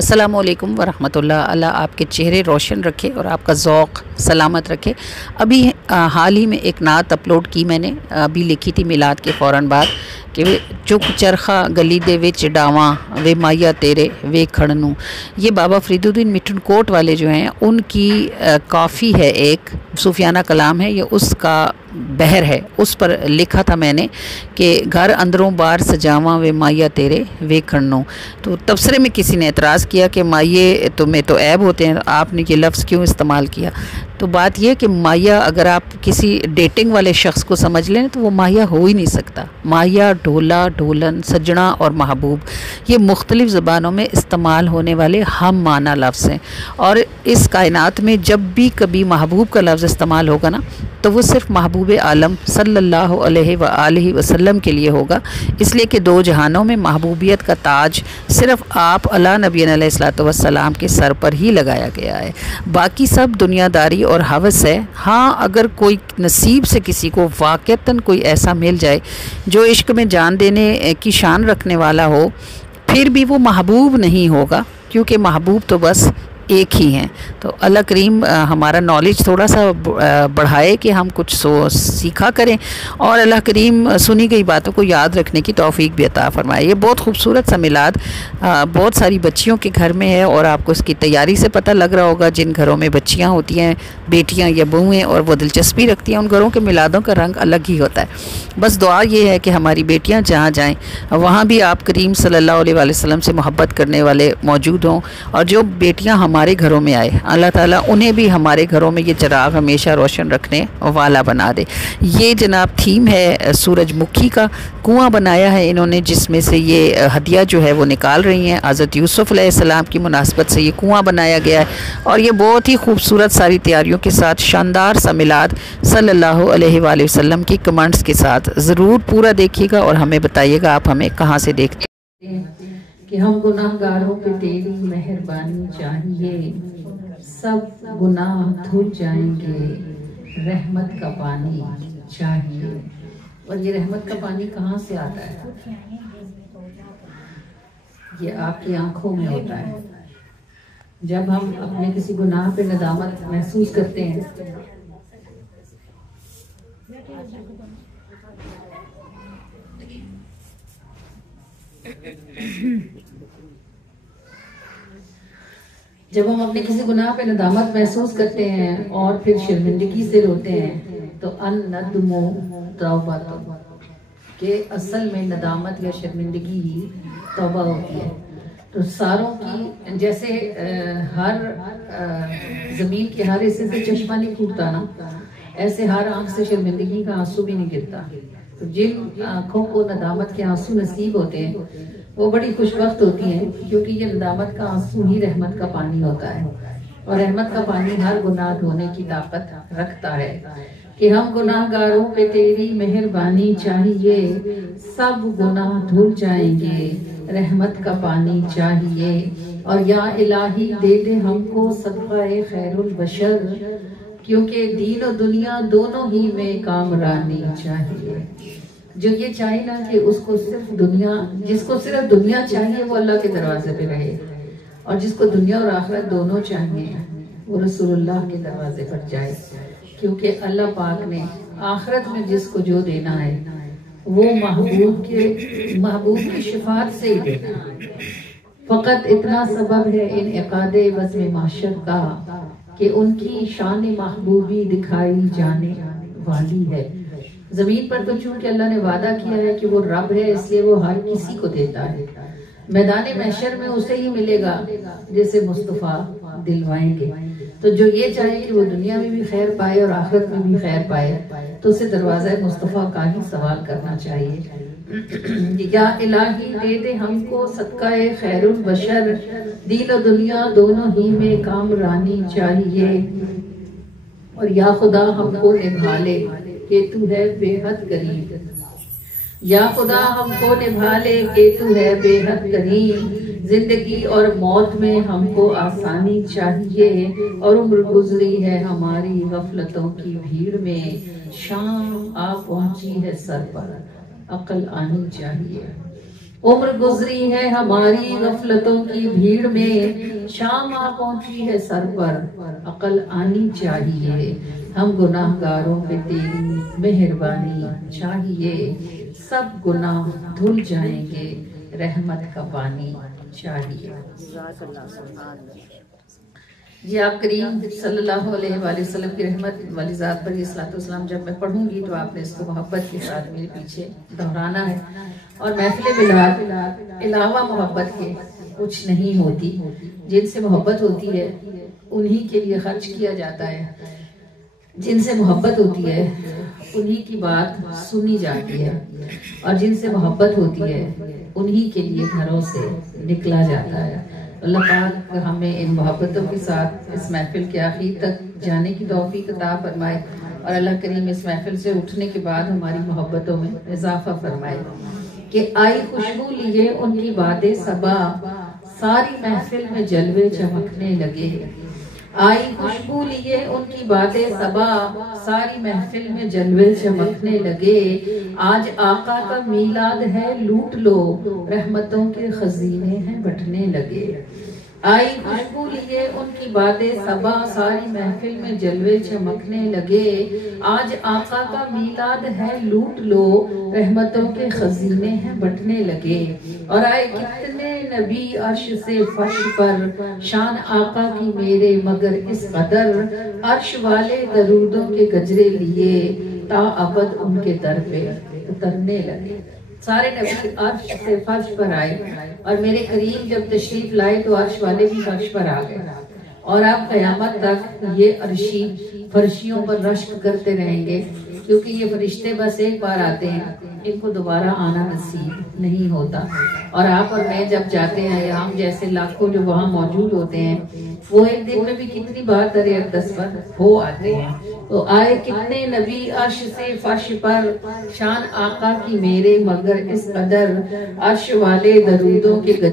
अस्सलामुअलैकुम वरहमतुल्लाह। अल्लाह आपके चेहरे रोशन रखे और आपका ज़ौक़ सलामत रखे। अभी हाल ही में एक नात अपलोड की मैंने, अभी लिखी थी मिलाद के फ़ौरन बाद कि वे चुक चरखा गली दे विच डावां वे माया तेरे वे खड़नू। ये बाबा फरीदुद्दीन मिठनकोट वाले जो हैं उनकी काफ़ी है, एक सूफियाना कलाम है, ये उसका बहर है, उस पर लिखा था मैंने कि घर अंदरों बार सजावां वे माया तेरे वे खड़नू। तो तबसरे में किसी ने एतराज़ किया कि माये तुम्हें तो ऐब होते हैं, आपने ये लफ्ज़ क्यों इस्तेमाल किया। तो बात यह कि माया अगर आप किसी डेटिंग वाले शख्स को समझ लें तो वो माया हो ही नहीं सकता। माया, ढोला, ढोलन, सजना और महबूब ये मुख्तलिफ़ ज़बानों में इस्तेमाल होने वाले हम माना लफ्ज़ हैं, और इस कायनात में जब भी कभी महबूब का लफ्ज़ इस्तेमाल होगा ना तो वो सिर्फ़ महबूब आलम सल्लल्लाहु अलैहि वसल्लम के लिए होगा, इसलिए कि दो जहानों में महबूबियत का ताज सिर्फ़ आप अला नबी अलैहिस्सलातु वस्सलाम के सर पर ही लगाया गया है। बाकी सब दुनियादारी और हवस है। हाँ, अगर कोई नसीब से किसी को वाक़तन कोई ऐसा मिल जाए जो इश्क में जान देने की शान रखने वाला हो, फिर भी वो महबूब नहीं होगा, क्योंकि महबूब तो बस एक ही हैं। तो अल्लाह करीम हमारा नॉलेज थोड़ा सा बढ़ाए कि हम कुछ सीखा करें, और अल्लाह करीम सुनी गई बातों को याद रखने की तौफीक भी अता फरमाए। ये बहुत खूबसूरत सा मिलाद बहुत सारी बच्चियों के घर में है, और आपको इसकी तैयारी से पता लग रहा होगा जिन घरों में बच्चियां होती हैं, बेटियां या बहुएँ, और वो दिलचस्पी रखती हैं, उन घरों के मिलादों का रंग अलग ही होता है। बस दुआ ये है कि हमारी बेटियाँ जहाँ जाएँ वहाँ भी आप करीम सल्लल्लाहु अलैहि वसल्लम से मोहब्बत करने वाले मौजूद हों, और जो बेटियाँ हमारे घरों में आए अल्लाह ताला उन्हें भी हमारे घरों में ये चिराग हमेशा रोशन रखने वाला बना दे। ये जनाब थीम है सूरजमुखी का कुआं बनाया है इन्होंने, जिसमें से ये हदिया जो है वो निकाल रही हैं। हज़रत यूसुफ़ अलैहिस्सलाम की मुनासबत से ये कुआं बनाया गया है, और ये बहुत ही खूबसूरत सारी तैयारियों के साथ शानदार सा मिलाद सल्लल्लाहु अलैहि वसल्लम की कमेंट्स के साथ ज़रूर पूरा देखिएगा, और हमें बताइएगा आप हमें कहाँ से देखते हैं। कि हम गुनाहगारों पे तेरी मेहरबानी चाहिए, सब गुनाह धुल जाएंगे, रहमत का पानी चाहिए। और ये रहमत का पानी कहाँ से आता है? ये आपकी आंखों में होता है। जब हम अपने किसी गुनाह पे नदामत महसूस करते हैं, जब हम अपने किसी गुनाह पे नदामत महसूस करते हैं और फिर शर्मिंदगी से रोते हैं, तो अन-नदमु तौबा के असल में नदामत या शर्मिंदगी ही तौबा होती है। तो सारों की जैसे हर ज़मीन के हर हिस्से से चश्मा नहीं फूटता ना, ऐसे हर आंख से शर्मिंदगी का आंसू भी नहीं गिरता। तो जिन आंखों को नदामत के आंसू नसीब होते हैं वो बड़ी खुशबख्त होती हैं, क्योंकि ये नदामत का आंसू ही रहमत का पानी होता है, और रहमत का पानी हर गुनाह धोने की ताकत रखता है। कि हम गुनाहगारों पे तेरी मेहरबानी चाहिए, सब गुनाह धुल जाएंगे, रहमत का पानी चाहिए। और या इलाही दे दे हमको सदक़ाए खैरुल बशर, क्योंकि दीन और दुनिया दोनों ही में कामरानी चाहिए। जो ये चाहे ना कि उसको सिर्फ दुनिया, जिसको सिर्फ दुनिया चाहिए वो अल्लाह के दरवाजे पे रहे, और जिसको दुनिया और आखिरत दोनों चाहिए वो रसूलुल्लाह के दरवाजे पर जाए, क्योंकि अल्लाह पाक ने आखिरत में जिसको जो देना है वो महबूब की शिफात से ही देना है। फकत इतना सबब है इन इक़ादे वज़्म माशर का कि उनकी शान महबूबी दिखाई जाने वाली है। जमीन पर तो चूंकि अल्लाह ने वादा किया है कि वो रब है, इसलिए वो हर किसी को देता है। मैदान महशर में उसे ही मिलेगा जैसे मुस्तफ़ा दिलवाएंगे। तो जो ये चाहे कि वो दुनिया में भी खैर पाए और आखिरत में भी खैर पाए, तो उसे दरवाज़ा मुस्तफ़ा का ही सवाल करना चाहिए। या इलाही दे दे हमको सदक़ाए खैरुल बशर, दीन और दुनिया दोनों ही में कामरानी चाहिए। और या खुदा हमको निभा ले कि तू है बेहद करीम, या खुदा हमको निभा ले कि तू है बेहद करीम। जिंदगी और मौत में हमको आसानी चाहिए, और उम्र गुजरी है हमारी गफलतों की भीड़ में, शाम आ पहुंची है सर पर, अक्ल आनी चाहिए। उम्र गुजरी है हमारी गफलतों की भीड़ में, शाम आ पहुंची है सर पर, अकल आनी चाहिए, हम गुनाहगारों पे तेरी मेहरबानी चाहिए, सब गुनाह धुल जाएंगे, रहमत का पानी चाहिए। जी आप करीम सल्लल्लाहु अलैहि वसल्लम की रहमत वाली ज़ात पर सलाम जब मैं पढ़ूंगी तो आपने इसको मोहब्बत के साथ मेरे पीछे दोहराना है। और महफिल मिलाद अलावा मोहब्बत के कुछ नहीं होती, जिनसे मोहब्बत होती है उन्हीं के लिए खर्च किया जाता है, जिनसे मोहब्बत होती है उन्हीं की बात सुनी जाती है, और जिनसे मोहब्बत होती है उन्हीं के लिए घरों से निकला जाता है। अल्लाह पाक हमें इन मोहब्बतों के साथ इस महफिल के आखिर तक जाने की तौफीक अता फरमाए, और अल्लाह करीम इस महफिल से उठने के बाद हमारी मोहब्बतों में इजाफा फरमाए कि आई खुशबू लिए उनकी बातें सबा, सारी महफिल में जलवे चमकने लगे। आई खुशबू लिए उनकी बातें सबा, सारी महफिल में जलवे चमकने लगे। आज आका का मीलाद है लूट लो, रहमतों के खजीने हैं बटने लगे। आई खुशबू लिए उनकी बातें सबा, सारी महफिल में जलवे चमकने लगे। आज आका का मीलाद है लूट लो, रहमतों के खजीने हैं बटने लगे। और आए कितने नबी अर्श से फर्श पर, शान आका की मेरे मगर इस कदर, अर्श वाले दरूदों के गजरे लिए, ता अबद उनके दर पे उतरने लगे। सारे नबी अर्श से फर्श पर आए, और मेरे करीम जब तशरीफ लाए तो अर्श वाले भी फर्श पर आ गए, और अब कयामत तक ये अर्शी फर्शियों पर रश्क करते रहेंगे, क्योंकि ये फरिश्ते बस एक बार आते हैं, इनको दोबारा आना नसीब नहीं होता। और आप और मैं जब जाते हैं, या हम जैसे लाखों जो वहाँ मौजूद होते हैं, वो एक दिन में भी कितनी बार दर अक़दस पर हो आते हैं। तो आए कितने नबी अर्श से फर्श पर, शान आका की मेरे मगर इस कदर, अर्श वाले दरूदों के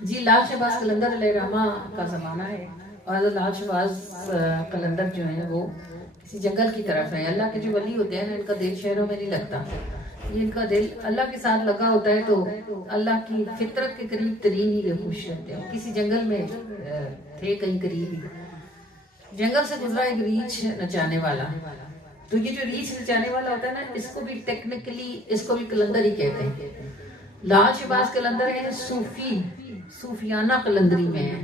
जी लाल शहबाज कलंदर अलैहिर्रहमा का जमाना है, और लाल शहबाज कलंदर जो है वो किसी जंगल की तरफ है। अल्लाह के जो वली होते हैं ना, इनका दिल शहरों में नहीं लगता, ये इनका दिल अल्लाह के साथ लगा होता है, तो अल्लाह की फितरत के करीब तरीन ही ये खुश रहते हैं। किसी जंगल में थे, कहीं करीब ही जंगल से गुजरा एक रीछ नचाने वाला। तो ये जो रीछ नचाने वाला होता है ना, इसको भी टेक्निकली इसको भी कलंदर ही कहते हैं। लाल शहबाज कलंदर है सूफियाना कलंदरी में है,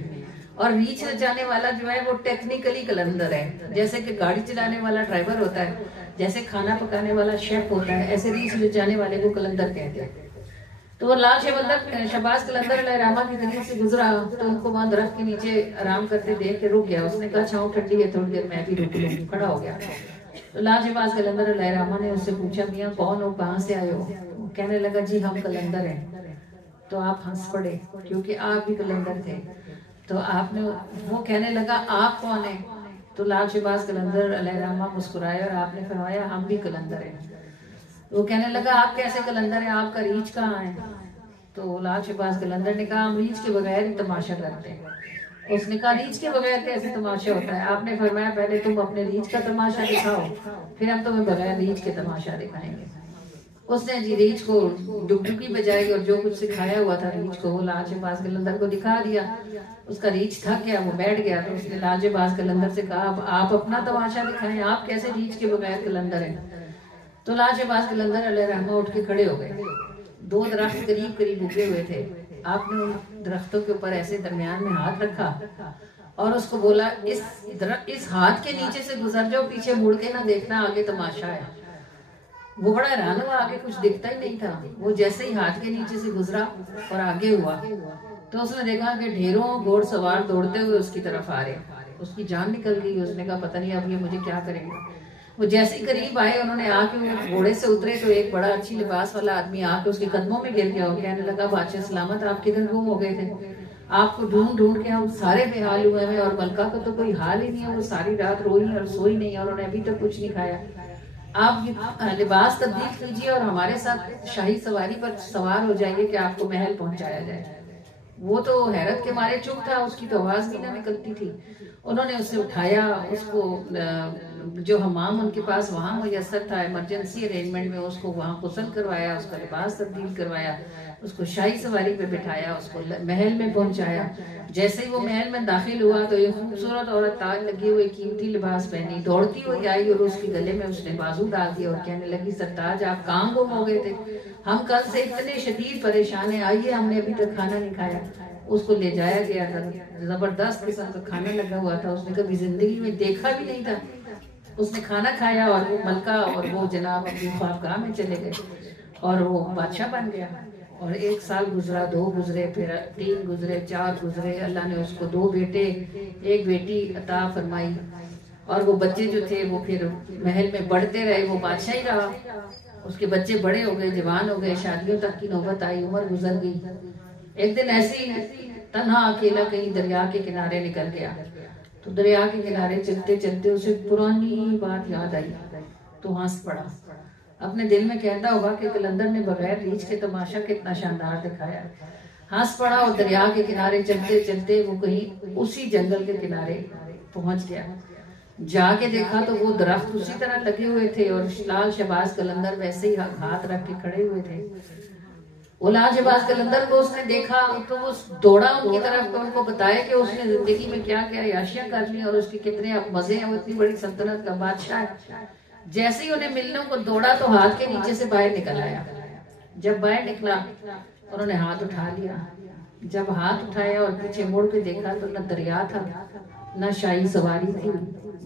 और रीछ नचाने वाला जो है वो टेक्निकली कलंदर है। जैसे कि गाड़ी चलाने वाला ड्राइवर होता है, जैसे खाना पकाने वाला शेफ होता है, ऐसे रीछ नचाने वाले को कलंदर कहते हैं। तो वो लाल शहबाज कलंदर अलैहिर्रहमा की करीब से गुजरा, तो उनको वहां दरख्त के नीचे आराम करते देख के रुक गया। उसने कहा छाँव ठंडी है, थोड़ी देर मैं भी रुक लूं। खड़ा हो गया। तो लाल शहबाज कलंदर अलैहिर्रहमा ने उससे पूछा, मियाँ कौन हो, कहाँ से आए हो? कहने लगा, जी हम कलंदर हैं। तो आप हंस पड़े, क्योंकि आप भी कलंदर थे। तो आपने, वो कहने लगा आप कौन है? तो लाल शहबाज कलंदर अलैहिर्रहमा मुस्कुराए, और आपने फरमाया हम भी कलंदर हैं। वो कहने लगा आप कैसे कलंदर हैं, आपका रीछ कहाँ है? तो लाल शहबाज कलंदर ने कहा हम रीछ के बगैर ही तमाशा करते हैं। उसने कहा रीछ के बगैर कैसे तमाशा होता है? आपने फरमाया पहले तुम अपने रीछ का तमाशा दिखाओ, फिर हम तुम्हें बगैर रीछ के तमाशा दिखाएंगे। उसने जी रीछ को डुगडुगी बजाई, और जो कुछ सिखाया हुआ था रीछ को वो लाल शहबाज कलंदर को दिखा दिया। उसका रीछ थक गया, वो बैठ गया। तो उसने लाल शहबाज कलंदर से कहा अब आप अपना तमाशा दिखाएं, आप कैसे रीछ के बगैर कलंदर हैं? तो लाल शहबाज कलंदर अलैहिर्रहमा उठ के खड़े हो गए। दो दरख्त करीब करीब उगे हुए थे। आपने उन दरख्तों के ऊपर ऐसे दरमियान में हाथ रखा, और उसको बोला इस हाथ के नीचे से गुजर जाओ, पीछे मुड़ के ना देखना, आगे तमाशा है। वो बड़ा हैरान हुआ, आगे कुछ दिखता ही नहीं था। वो जैसे ही हाथ के नीचे से गुजरा और आगे हुआ, तो उसने देखा कि ढेरों घोड़सवार दौड़ते हुए उसकी तरफ आ रहे। उसकी जान निकल गई। उसने कहा पता नहीं अब ये मुझे क्या करेंगे। वो जैसे ही करीब आए, उन्होंने आके घोड़े से उतरे, तो एक बड़ा अच्छी लिबास वाला आदमी आके उसके कदमों में गिर गया और कहने लगा बादशाह सलामत, आप किधर गुम हो गए थे? आपको ढूंढ ढूंढ के हम सारे बेहाल हुए हैं, और मलका का तो कोई हाल ही नहीं है। वो सारी रात रोई और सोई नहीं, और उन्होंने अभी तक कुछ नहीं खाया। आप लिबास तब्दील कीजिए और हमारे साथ शाही सवारी पर सवार हो जाइए कि आपको महल पहुंचाया जाए। वो तो हैरत के मारे चुप था, उसकी तो आवाज भी ना निकलती थी। उन्होंने उसे उठाया, उसको जो हमाम उनके पास वहाँ मुयसर था, इमरजेंसी अरेंजमेंट में उसको वहाँ गुस्ल करवाया, उसका लिबास तब्दील करवाया, उसको शाही सवारी पे बिठाया, उसको महल में पहुंचाया। जैसे ही वो महल में दाखिल हुआ तो ये खूबसूरत औरत ताज लगे हुए कीमती लिबास पहनी दौड़ती हुई आई और उसके गले में उसने बाजू डाल दिया और कहने लगी, सरताज आप कहाँ गुम हो गए थे? हम कल से इतने शदीद परेशान हैं, आइए, हमने अभी तक खाना नहीं खाया। उसको ले जाया गया था, जबरदस्त किस्म का खाना लगा हुआ था, उसने कभी जिंदगी में देखा भी नहीं था। उसने खाना खाया और वो मलका और वो जनाब अपनी ख्वाबगाह में चले गए और वो बादशाह बन गया। और 1 साल गुजरा, 2 गुजरे, फिर 3 गुजरे, 4 गुजरे। अल्लाह ने उसको 2 बेटे 1 बेटी अता फरमाई और वो बच्चे जो थे वो फिर महल में बढ़ते रहे, वो बादशाह ही रहा। उसके बच्चे बड़े हो गए, जवान हो गए, शादियों तक की नौबत आई, उम्र गुजर गई। एक दिन ऐसे ही तन्हा अकेला कहीं दरिया के किनारे निकल गया, तो दरिया के किनारे चलते चलते उसे पुरानी बात याद आई, तो हंस पड़ा। अपने दिल में कहता होगा कि कलंदर ने बगैर रीछ के तमाशा कितना शानदार दिखाया। हंस पड़ा और दरिया के किनारे चलते चलते वो कहीं उसी जंगल के किनारे पहुंच गया। जाके देखा तो वो दरख्त उसी तरह लगे हुए थे और लाल शहबाज कलंदर वैसे ही हाथ रख के खड़े हुए थे। वो लाल शहबाज कलंदर को उसने देखा तो वो दौड़ा उनकी तरफ, तो उनको बताया कि उसने जिंदगी में क्या क्या याशियां कर ली और उसके कितने अब मजे हैं, वो इतनी बड़ी सल्तनत का बादशाह है। जैसे ही उन्हें मिलने को दौड़ा तो हाथ के नीचे से बाहर निकल आया। जब बाहर निकला उन्होंने हाथ उठा लिया। जब हाथ उठाया और पीछे मुड़ के देखा तो न दरिया था, न शाही सवारी थी,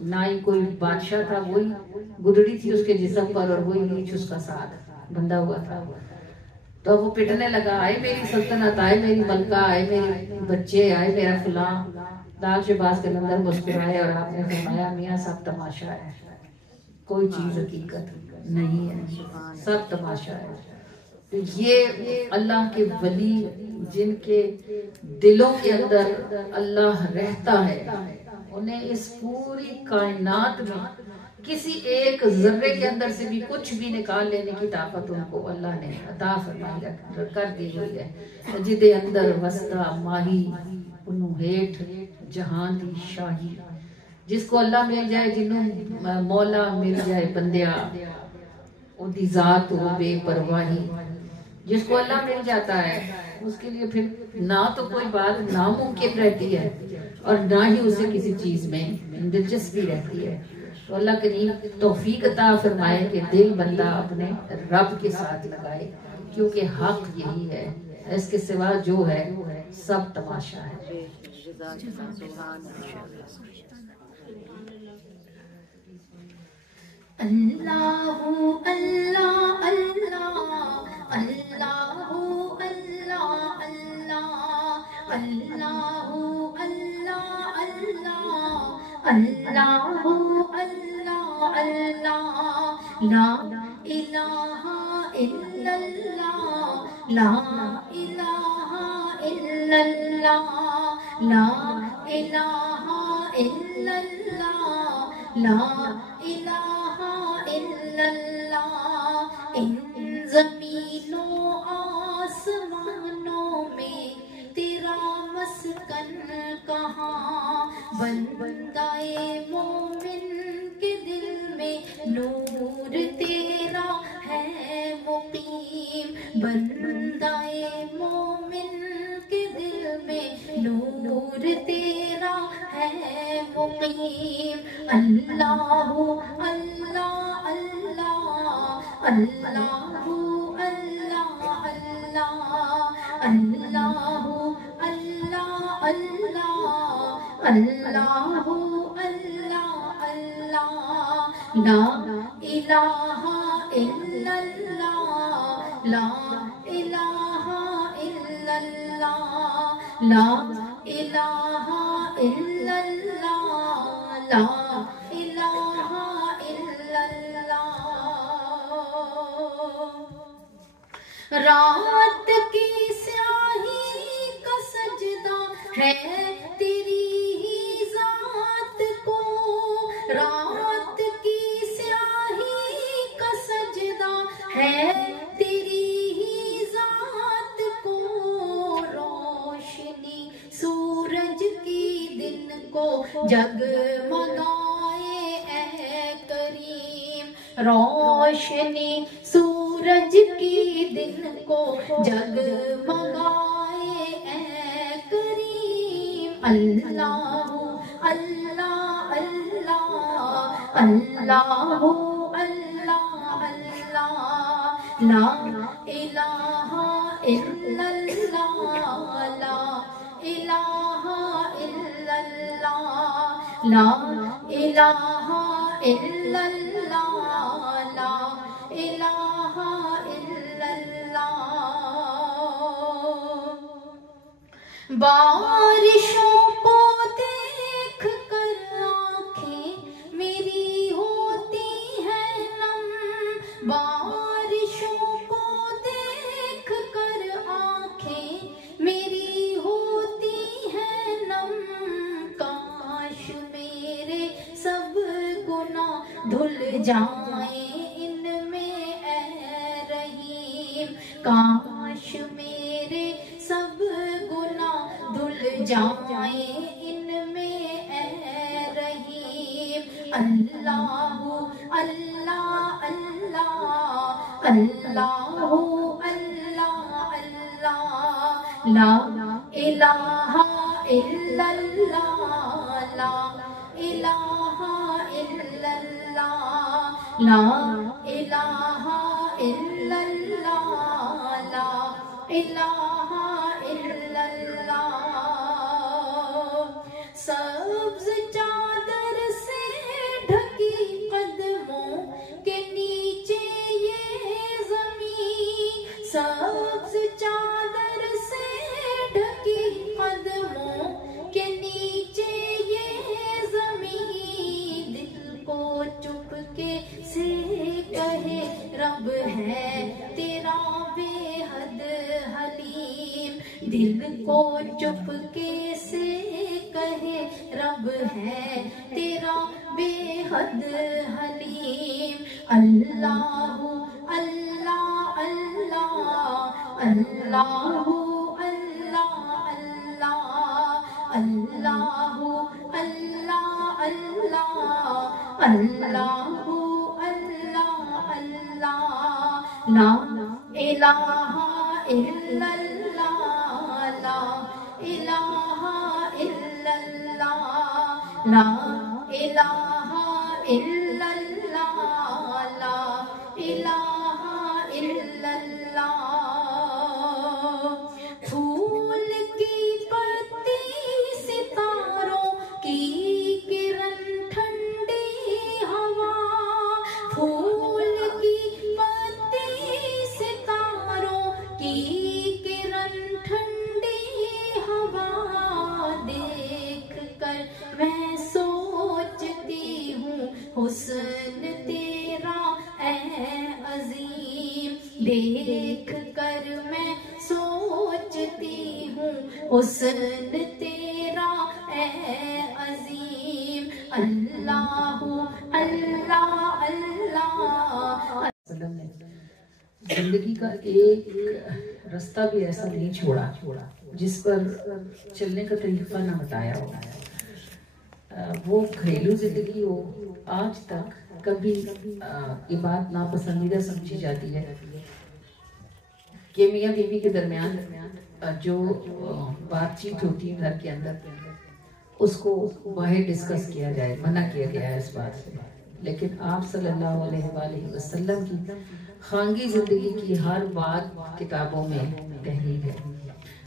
ना ही कोई बादशाह था। वही गुदड़ी थी उसके जिस्म पर और वही रीछ उसका साथ बंधा हुआ था। तो वो पिटने लगा, आए मेरी सल्तनत, आए मेरी मलका, आए मेरे बच्चे, आए मेरा फलां। लाल शहबाज कलंदर मुस्कुराए और आपने फरमाया, मियां सब तमाशा है, कोई चीज हकीकत नहीं है, सब तमाशा है। तो ये अल्लाह के वली जिनके दिलों के अंदर अल्लाह रहता है, उन्हें इस पूरी कायनात में किसी एक जर्रे के अंदर से भी कुछ भी निकाल लेने की ताकत उनको अल्लाह ने अता फरमाई कर दी हुई है। जिदे अंदर वस्ता माही उन्हों हेठ जहां दी शाही। जिसको अल्लाह मिल जाए, जिन्हों मौला मिल जाए बंदिया, उनकी जात हो बेपरवाही। जिसको अल्लाह मिल जाता है उसके लिए फिर ना तो कोई बात नामुमकिन रहती है और ना ही उसे किसी चीज में दिलचस्पी रहती है। तो अल्लाह करीम तौफीक अता फरमाए कि दिल बंदा अपने रब के साथ लगाए, क्योंकि हक यही है, इसके सिवा जो है सब तमाशा है। अल्लाहु अल्लाह अल्लाह अल्लाहु अल्लाह अल्लाह अल्लाहु अल्लाह अल्लाह अल्लाहु अल्लाह अल्लाह ला इलाहा इल्लल्लाह ला इलाहा इल्लल्लाह ला इलाहा इल्लल्लाह ला इलाहा इल्लल्लाह। इन ज़मीनों आसमानों में तेरा मस्कन कहाँ, बंदाए मोमिन के दिल में नूर तेरा है मुकीम, बंदाए मोमिन के दिल में नूर तेरा है मुकीम। अल्लाहु अल्लाह अल्लाह अल्लाहु अल्लाह अल्लाह अल्लाहु अल्लाह अल्लाह अल्लाहु अल्लाह अल्लाह ला इलाहा इल्लल्लाह ला इलाहा इल्लल्लाह ला इलाहा इल्लल्लाह ला इलाहा इल्लल्लाह। रात की स्याही का सजदा है तेरी ही जात को, रात की स्याही का सजदा है तेरी ही जात को, रोशनी सूरज की दिन को जगमगाए रोशनी सूरज की दिन को जगमगाए ऐ करीम। अल्लाह अल्लाह अल्लाह अल्लाह अल्लाह अल्लाह ला इलाहा इल्लल्लाह ला इलाहा इल्लल्लाह ला इलाहा इल्लल्लाह ला इलाहा इल्लल्लाह। बारिशों को देख कर आँखें मेरी होती है नम। बारिशों को देख कर आँखें मेरी होती है नम। काश मेरे सब गुनाह धुल जाए इनमें ऐ रहीम। काश मेरे सब गुनाह धुल जाए इनमें ऐ रहीम। अल्लाह अल्लाह अल्लाह अल्लाह अल्लाह अल्लाह ला इलाहा इल्लल्लाह ला इलाहा इल्लल्लाह ला इलाहा इल्लल्लाह ला इलाहा इल्लल्लाह। सब्ज चादर से ढकी कदमों के नीचे ये ज़मीं। सब्ज चादर से ढकी कदमों के नीचे ये ज़मीं। दिल को चुपके से कहे रब है तेरा बेहद हलीम। दिल को चुपके से कहे रब है तेरा बेहद हलीम। अल्लाह अल्लाह अल्लाह अल्लाह अल्लाह अल्लाह अल्लाह अल्लाह अल्लाह अल्लाह अल्लाह ला इलाहा इल्लल्लाह ला इलाहा इल्लल्लाह ला इलाहा इल्लल्लाह ला इलाहा इल्लल्लाह। फूल की पत्ती सितारों की किरण ठंडी हवा। फूल की पत्ती सितारों की किरण ठंडी हवा। देख कर मैं सोचती हूँ हुस्न तेरा ऐ अजीम। देख कर मैं सोचती हूँ हुस्न तेरा ऐ अजीम। अल्लाह अल्लाह अल्लाह। जिंदगी का एक रास्ता भी ऐसा नहीं छोड़ा जिस पर चलने का तरीका ना बताया हो। वो घरेलू जिंदगी हो, आज तक कभी ये बात नापसंदीदा समझी जाती है कि मियाँ बीवी के दरमियान जो बातचीत होती है घर के अंदर, उसको बाहर डिस्कस किया जाए, मना किया गया है इस बात से। लेकिन आप सल्लल्लाहु अलैहि वसल्लम की खानगी जिंदगी की हर बात किताबों में तहरीर है।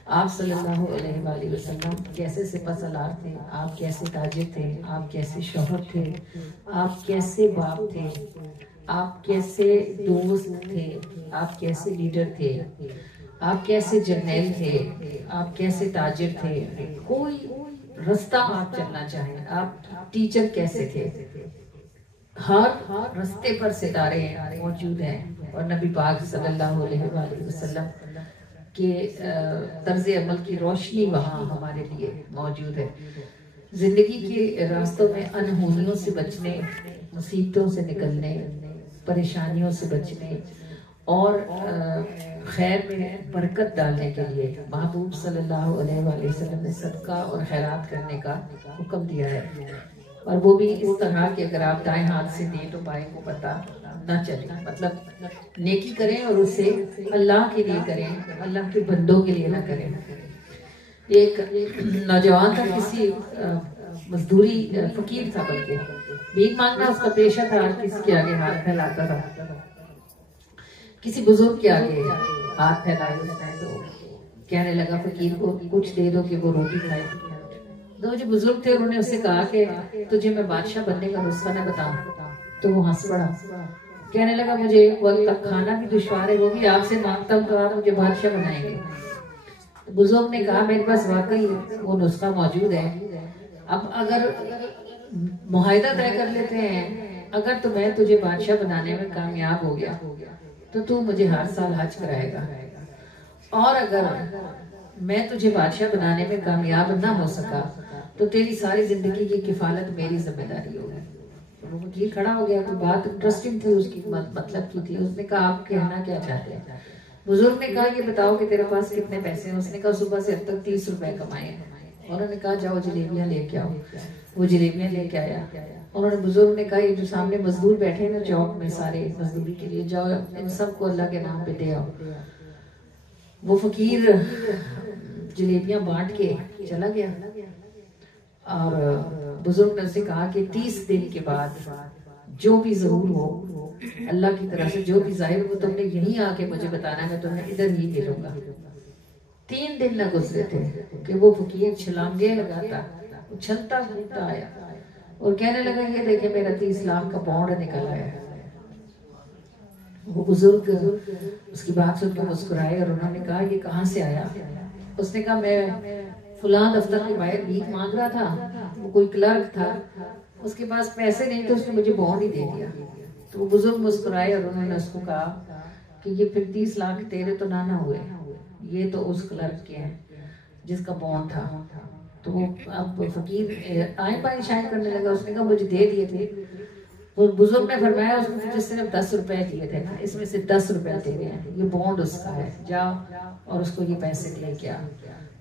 आप सल्लल्लाहु अलैहि वसल्लम कैसे सिपहसालार थे, आप कैसे ताजिर थे, आप कैसे शौहर थे, आप कैसे बाप थे, आप कैसे दोस्त थे, आप कैसे लीडर थे, आप कैसे जर्नैल थे, आप कैसे ताजिर थे। कोई रास्ता आप चलना चाहें, आप टीचर कैसे थे, हर रास्ते पर सितारे मौजूद हैं। और नबी पाक सल्लल्लाहु अलैहि वसल्लम के तर्ज अमल की रोशनी वहाँ हमारे लिए मौजूद है। जिंदगी के रास्तों में अनहोनियों से बचने, मुसीबतों से निकलने, परेशानियों से बचने और खैर में बरकत डालने के लिए महबूब सल्लल्लाहु अलैहि वसल्लम ने सदका और खैरात करने का हुक्म दिया है। और वो भी इस तरह कि अगर आप दाएं हाथ से दें तो बाएं को पता ना चले, मतलब नेकी करें और उसे अल्लाह के लिए करें, अल्लाह के बंदों के लिए ना करें। एक नौजवान था, किसी मजदूरी फकीर था, बल्कि भीख मांगना उसका पेशा था, किसी के आगे हाथ फैलाता था। किसी बुजुर्ग के आगे हाथ फैलाए उसने, तो कहने लगा फकीर को कुछ दे दो कि वो रोटी खाए। दो जो बुजुर्ग थे उन्होंने उससे कहा कि तुझे मैं बादशाह बनने का नुस्खा ना बताऊं, तो वो हंस पड़ा। कहने लगा मुझे एक वक्त का खाना भी दुश्वार है, वो भी आपसे मांगता हूँ तो आप मुझे बादशाह बनाएंगे। तो बुजुर्ग ने कहा मेरे पास वाकई वो नुस्खा मौजूद है। अब अगर मुआहिदा तय कर लेते हैं, अगर तो मैं तुझे बादशाह बनाने में कामयाब हो गया तो तू मुझे हर साल हज कराएगा, और अगर मैं तुझे बादशाह बनाने में कामयाब ना हो सका तो तेरी सारी जिंदगी की किफालत मेरी जिम्मेदारी होगी। वो वकील खड़ा हो गया। तो बात इंटरेस्टिंग थी, उसकी मतलब की थी। उसने कहा आप कहना क्या चाहते हैं? बुजुर्ग ने कहा ये बताओ कि तेरे पास कितने पैसे हैं? उसने कहा सुबह से अब तक 30 रुपए कमाए हैं। उन्होंने कहा जाओ जलेबियां लेके आओ। वो जलेबियां लेके आया। उन्होंने बुजुर्ग ने कहा ये जो सामने मजदूर बैठे हैं ना चौक में, सारे मजदूरी के लिए, जाओ इन सबको अल्लाह के नाम पे दे आओ। वो फकीर जलेबियां बांट के चला गया और बुजुर्ग ने उससे कहा कि 30 दिन के बाद जो भी जरूर हो अल्लाह की तरफ से, जो भी जाहिर हो, तुमने यहीं आके मुझे बताना, मैं तुम्हें इधर ही मिलूंगा। 3 दिन न गुजरे थे कि वो फकीर छलांगे लगाता, उछलता कूदता आया और कहने लगा ये देखे मेरा 30 लाख का बॉन्ड निकल आया। वो बुजुर्ग उसकी बात सुनकर मुस्कुराए और उन्होंने कहा ये कहाँ से आया? उसने कहा मैं फलां दफ्तर के बाहर भीख मांग रहा था, वो कोई क्लर्क था, उसके पास पैसे नहीं थे, उसने मुझे बॉन्ड ही दे दिया। तो वो बुजुर्ग मुस्कुराए और उन्होंने उसको कहा कि ये फिर 30 लाख तेरे तो ना हुए, ये तो उस क्लर्क के हैं जिसका बॉन्ड था। तो वो अब फकीर आए पाए शायद करने लगा। उसने कहा मुझे दे दिए थे। वो बुजुर्ग ने फरमाया उसने तुझे सिर्फ 10 रुपए दिए थे ना, इसमें से 10 रुपए तेरे हैं, ये बॉन्ड उसका है, जाओ और उसको ये पैसे लेके आ।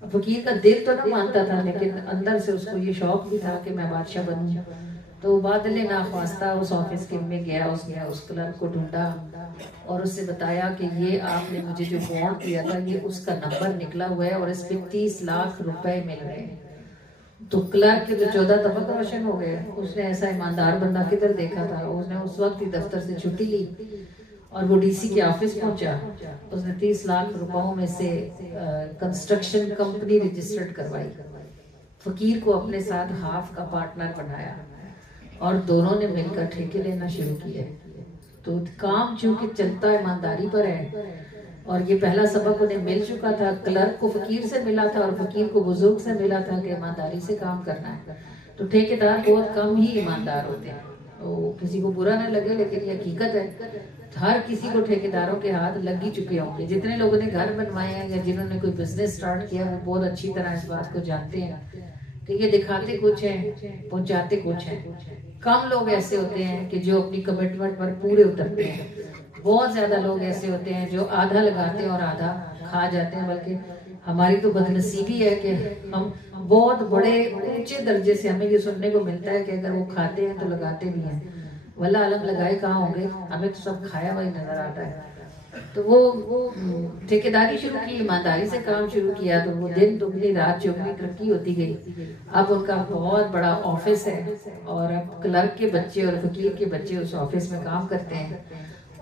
फकीर का दिल तो ना मानता था, लेकिन अंदर से उसको ये शौक भी था कि मैं बादशाह बनूं। तो बादल नाख्वास्ता उस ऑफिस के में गया, उसने उस क्लर्क को ढूंढा और उससे बताया कि ये आपने मुझे जो बॉन्ड दिया था ये उसका नंबर निकला हुआ है और इस पे 30 लाख रुपए मिल रहे हैं। तो क्लर्क के तो 14 तबक रोशन हो गए। उसने ऐसा ईमानदार बंदा किधर देखा था। उसने उस वक्त ही दफ्तर से छुट्टी ली और वो डीसी के ऑफिस पहुंचा। उसने 30 लाख रुपयों में से कंस्ट्रक्शन कंपनी रजिस्टर्ड करवाई, फकीर को अपने साथ हाफ का पार्टनर बनाया और दोनों ने मिलकर ठेके लेना शुरू किए। तो काम चूंकि चलता ईमानदारी पर है और ये पहला सबक उन्हें मिल चुका था। क्लर्क को फकीर से मिला था और फकीर को बुजुर्ग से मिला था कि ईमानदारी से काम करना है। तो ठेकेदार बहुत कम ही ईमानदार होते हैं, तो किसी को बुरा ना लगे लेकिन ये हकीकत है। हर किसी को ठेकेदारों के हाथ लग ही चुके होंगे। जितने लोगों ने घर बनवाए हैं या जिन्होंने कोई बिजनेस स्टार्ट किया वो बहुत अच्छी तरह इस बात को जानते हैं कि ये दिखाते कुछ हैं पहुंचाते कुछ हैं। कम लोग ऐसे होते हैं कि जो अपनी कमिटमेंट पर पूरे उतरते हैं। बहुत ज्यादा लोग ऐसे होते हैं जो आधा लगाते हैं और आधा खा जाते हैं। बल्कि हमारी तो बदनसीबी है कि हम बहुत बड़े ऊंचे दर्जे से हमें ये सुनने को मिलता है कि अगर वो खाते हैं तो लगाते भी हैं। वल्लाह आलम लगाए कहाँ होंगे, हमें तो सब खाया हुआ ही नजर आता है। तो वो ठेकेदारी शुरू की, ईमानदारी से काम शुरू किया, तो वो दिन दुगनी रात चौगनी तरक्की होती गई। अब उनका बहुत बड़ा ऑफिस है और अब क्लर्क के बच्चे और फकीर के बच्चे उस ऑफिस में काम करते हैं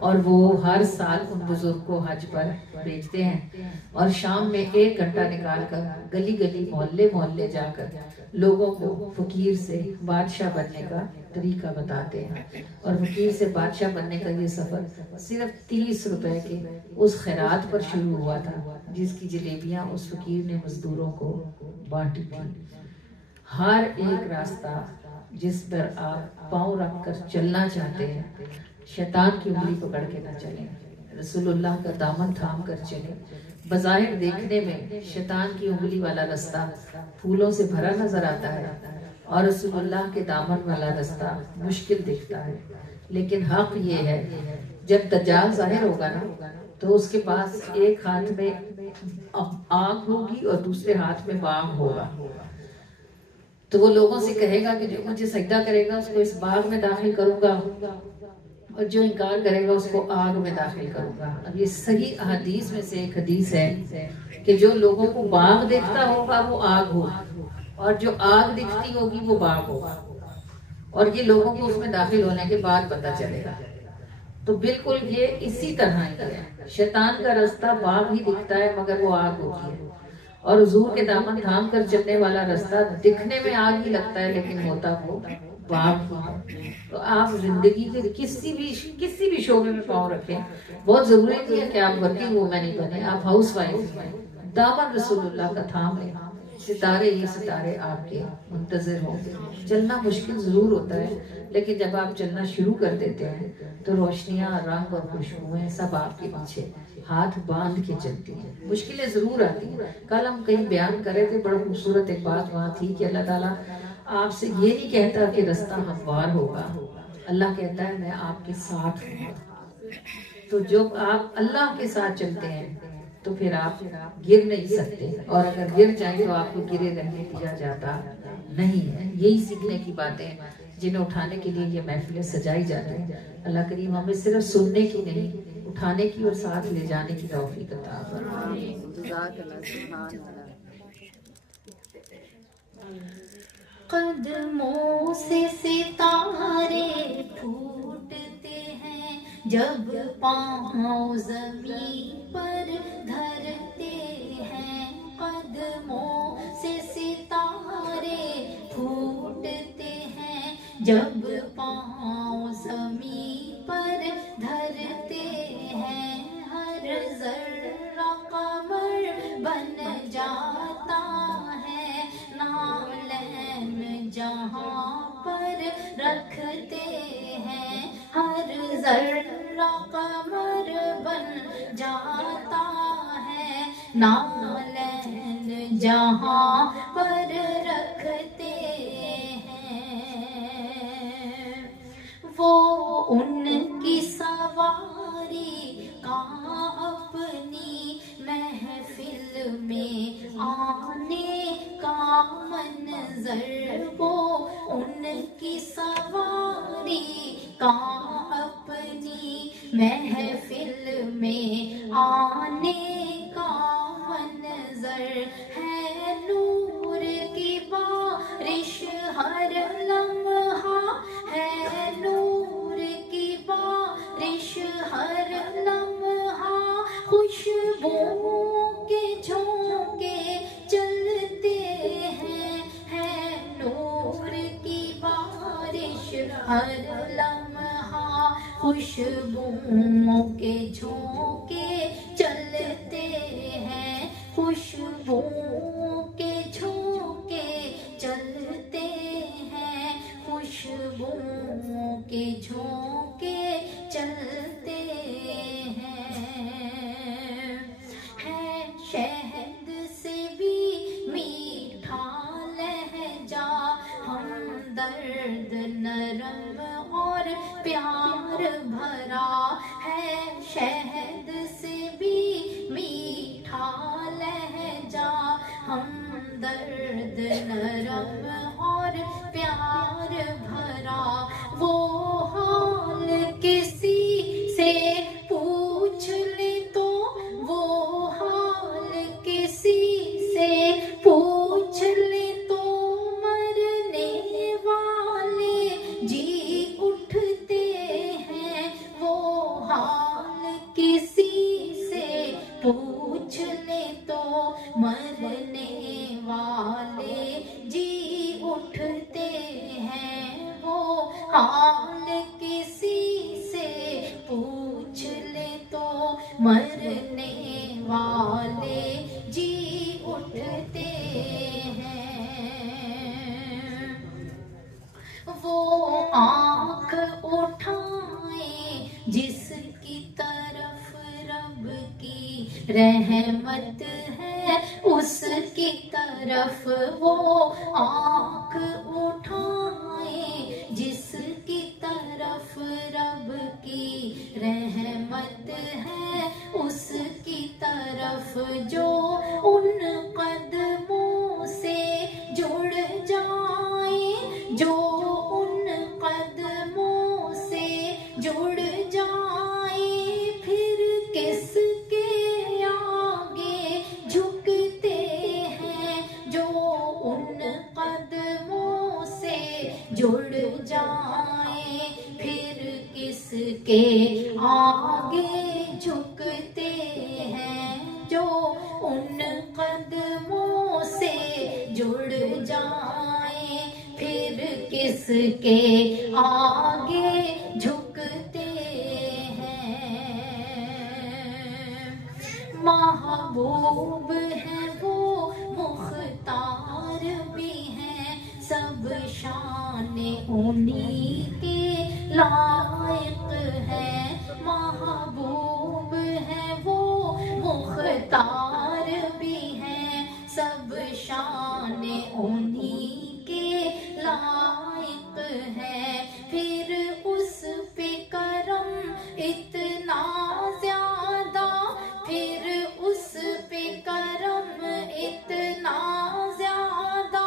और वो हर साल उन बुजुर्ग को हज पर भेजते हैं और शाम में 1 घंटा निकाल कर गली गली मोहल्ले मोहल्ले जाकर लोगों को फकीर से बादशाह बनने का तरीका बताते हैं। और फकीर से बादशाह बनने का ये सफर सिर्फ 30 रुपए के उस खैरात पर शुरू हुआ था जिसकी जलेबियां उस फकीर ने मजदूरों को बांटी थी। हर एक रास्ता जिस पर आप पांव रखकर चलना चाहते हैं, शैतान की उंगली पकड़ के ना चलें, रसूलुल्लाह का दामन थाम कर चलें। बज़ाहिर देखने में शैतान की उंगली वाला रास्ता फूलों से भरा नजर आता है और रसूलुल्लाह के दामन वाला रास्ता मुश्किल दिखता है, लेकिन हक ये है जब दज्जाल जाहिर होगा ना तो उसके पास एक हाथ में आग होगी और दूसरे हाथ में बाग होगा। तो वो लोगों से कहेगा कि जो मुझे सजदा करेगा उसको इस बाग में दाखिल करूंगा और जो इनकार करेगा उसको आग में दाखिल करूंगा। अब ये सही हदीस में से एक हदीस है कि जो लोगों को बाग देखता होगा वो आग होगा और जो आग दिखती होगी वो बाग होगा, और ये लोगों को उसमें दाखिल होने के बाद पता चलेगा। तो बिल्कुल ये इसी तरह ही है, शैतान का रास्ता बाग ही दिखता है मगर वो आग होती है, और हुजूर के दामन थाम कर चलने वाला रास्ता दिखने में आग ही लगता है लेकिन होता वो बाग ही। तो आप जिंदगी के किसी भी शोबे में पाँव रखें, बहुत जरूरी नहीं है कि आप वर्किंग वूमेन ही बने, आप हाउस वाइफ बने, दामन रसूलुल्लाह का थाम लें, सितारे ही सितारे आपके मुंतजिर होंगे। चलना मुश्किल जरूर होता है लेकिन जब आप चलना शुरू कर देते हैं तो रोशनियां, रंग और खुशबुएं सब आपके पीछे हाथ बांध के चलती हैं। मुश्किलें जरूर आती हैं। कल हम कहीं बयान कर रहे थे, बड़ा खूबसूरत एक बात वहाँ थी कि अल्लाह ताला आपसे ये नहीं कहता कि रास्ता हमवार होगा, अल्लाह कहता है मैं आपके साथ हूँ। तो जब आप अल्लाह के साथ चलते हैं तो फिर आप गिर नहीं सकते, और अगर गिर जाए तो आपको गिरे रहने दिया जाता नहीं है। यही सीखने की बातें हैं जिन्हें उठाने के लिए ये महफिलें सजाई जाती हैं। अल्लाह करीम हमें सिर्फ सुनने की नहीं, उठाने की और साथ ले जाने की तौफीक अता फरमाए। कदमों से सितारे फूटते हैं जब पाँव ज़मीन पर धरते हैं। कदमों से सितारे फूटते हैं जब पाँव ज़मीन पर धरते हैं। हर ज़र्रा कमर बन जाता है, नालैन जहाँ पर रखते हैं। हर ज़र्रा कमर बन जाता है, नालैन जहाँ पर रखते हैं। वो उनकी सवारी का अपनी महफिल में आने का मंज़र, वो उनकी सवारी का अपनी महफिल में आने का मंज़र है। नूर की बारिश हर लम्हा है, नूर की बारिश हर लम्हा, खुशबुओं के झोंके चलते हैं। है नूर की बारिश हर लम्हा, खुशबुओं के झोंके चलते हैं। खुशबुओं के झोंके चलते हैं, खुशबुओं के झोंके चलते हैं। है शहद से भी मीठा लहजा, हमदर्द नरम और प्यार भरा है। शहद से भी मीठा लहजा, हमदर्द नरम और प्यार भरा। वो हाल किसी से पूछ ले तो, वो हाल किसी से पूछ ले तो, मरने वाले जी उठते हैं। वो हाल किसी से पूछ ले तो, मरने वाले जी उठते हैं। वो हाल किसी से पूछ ले तो, मरने वाले जी उठते हैं। वो आँख उठाए जिसकी तरफ रब की रहमत है, उसकी तरफ वो आँख उठाए जिसकी तरफ रब की रहमत है, उसकी तरफ जो उन कदमों से जुड़ जा जुड़ जाए, फिर किसके आगे झुकते हैं। जो उन कदमों से जुड़ जाए, फिर किसके आगे झुकते हैं। महबूब है वो, मुख्तार भी है, सब शान उन्हीं के लायक है। महबूब है वो, मुख्तार भी है, सब शान उन्हीं के लायक है। फिर उस पे करम इतना ज्यादा, फिर उस पे करम इतना ज्यादा,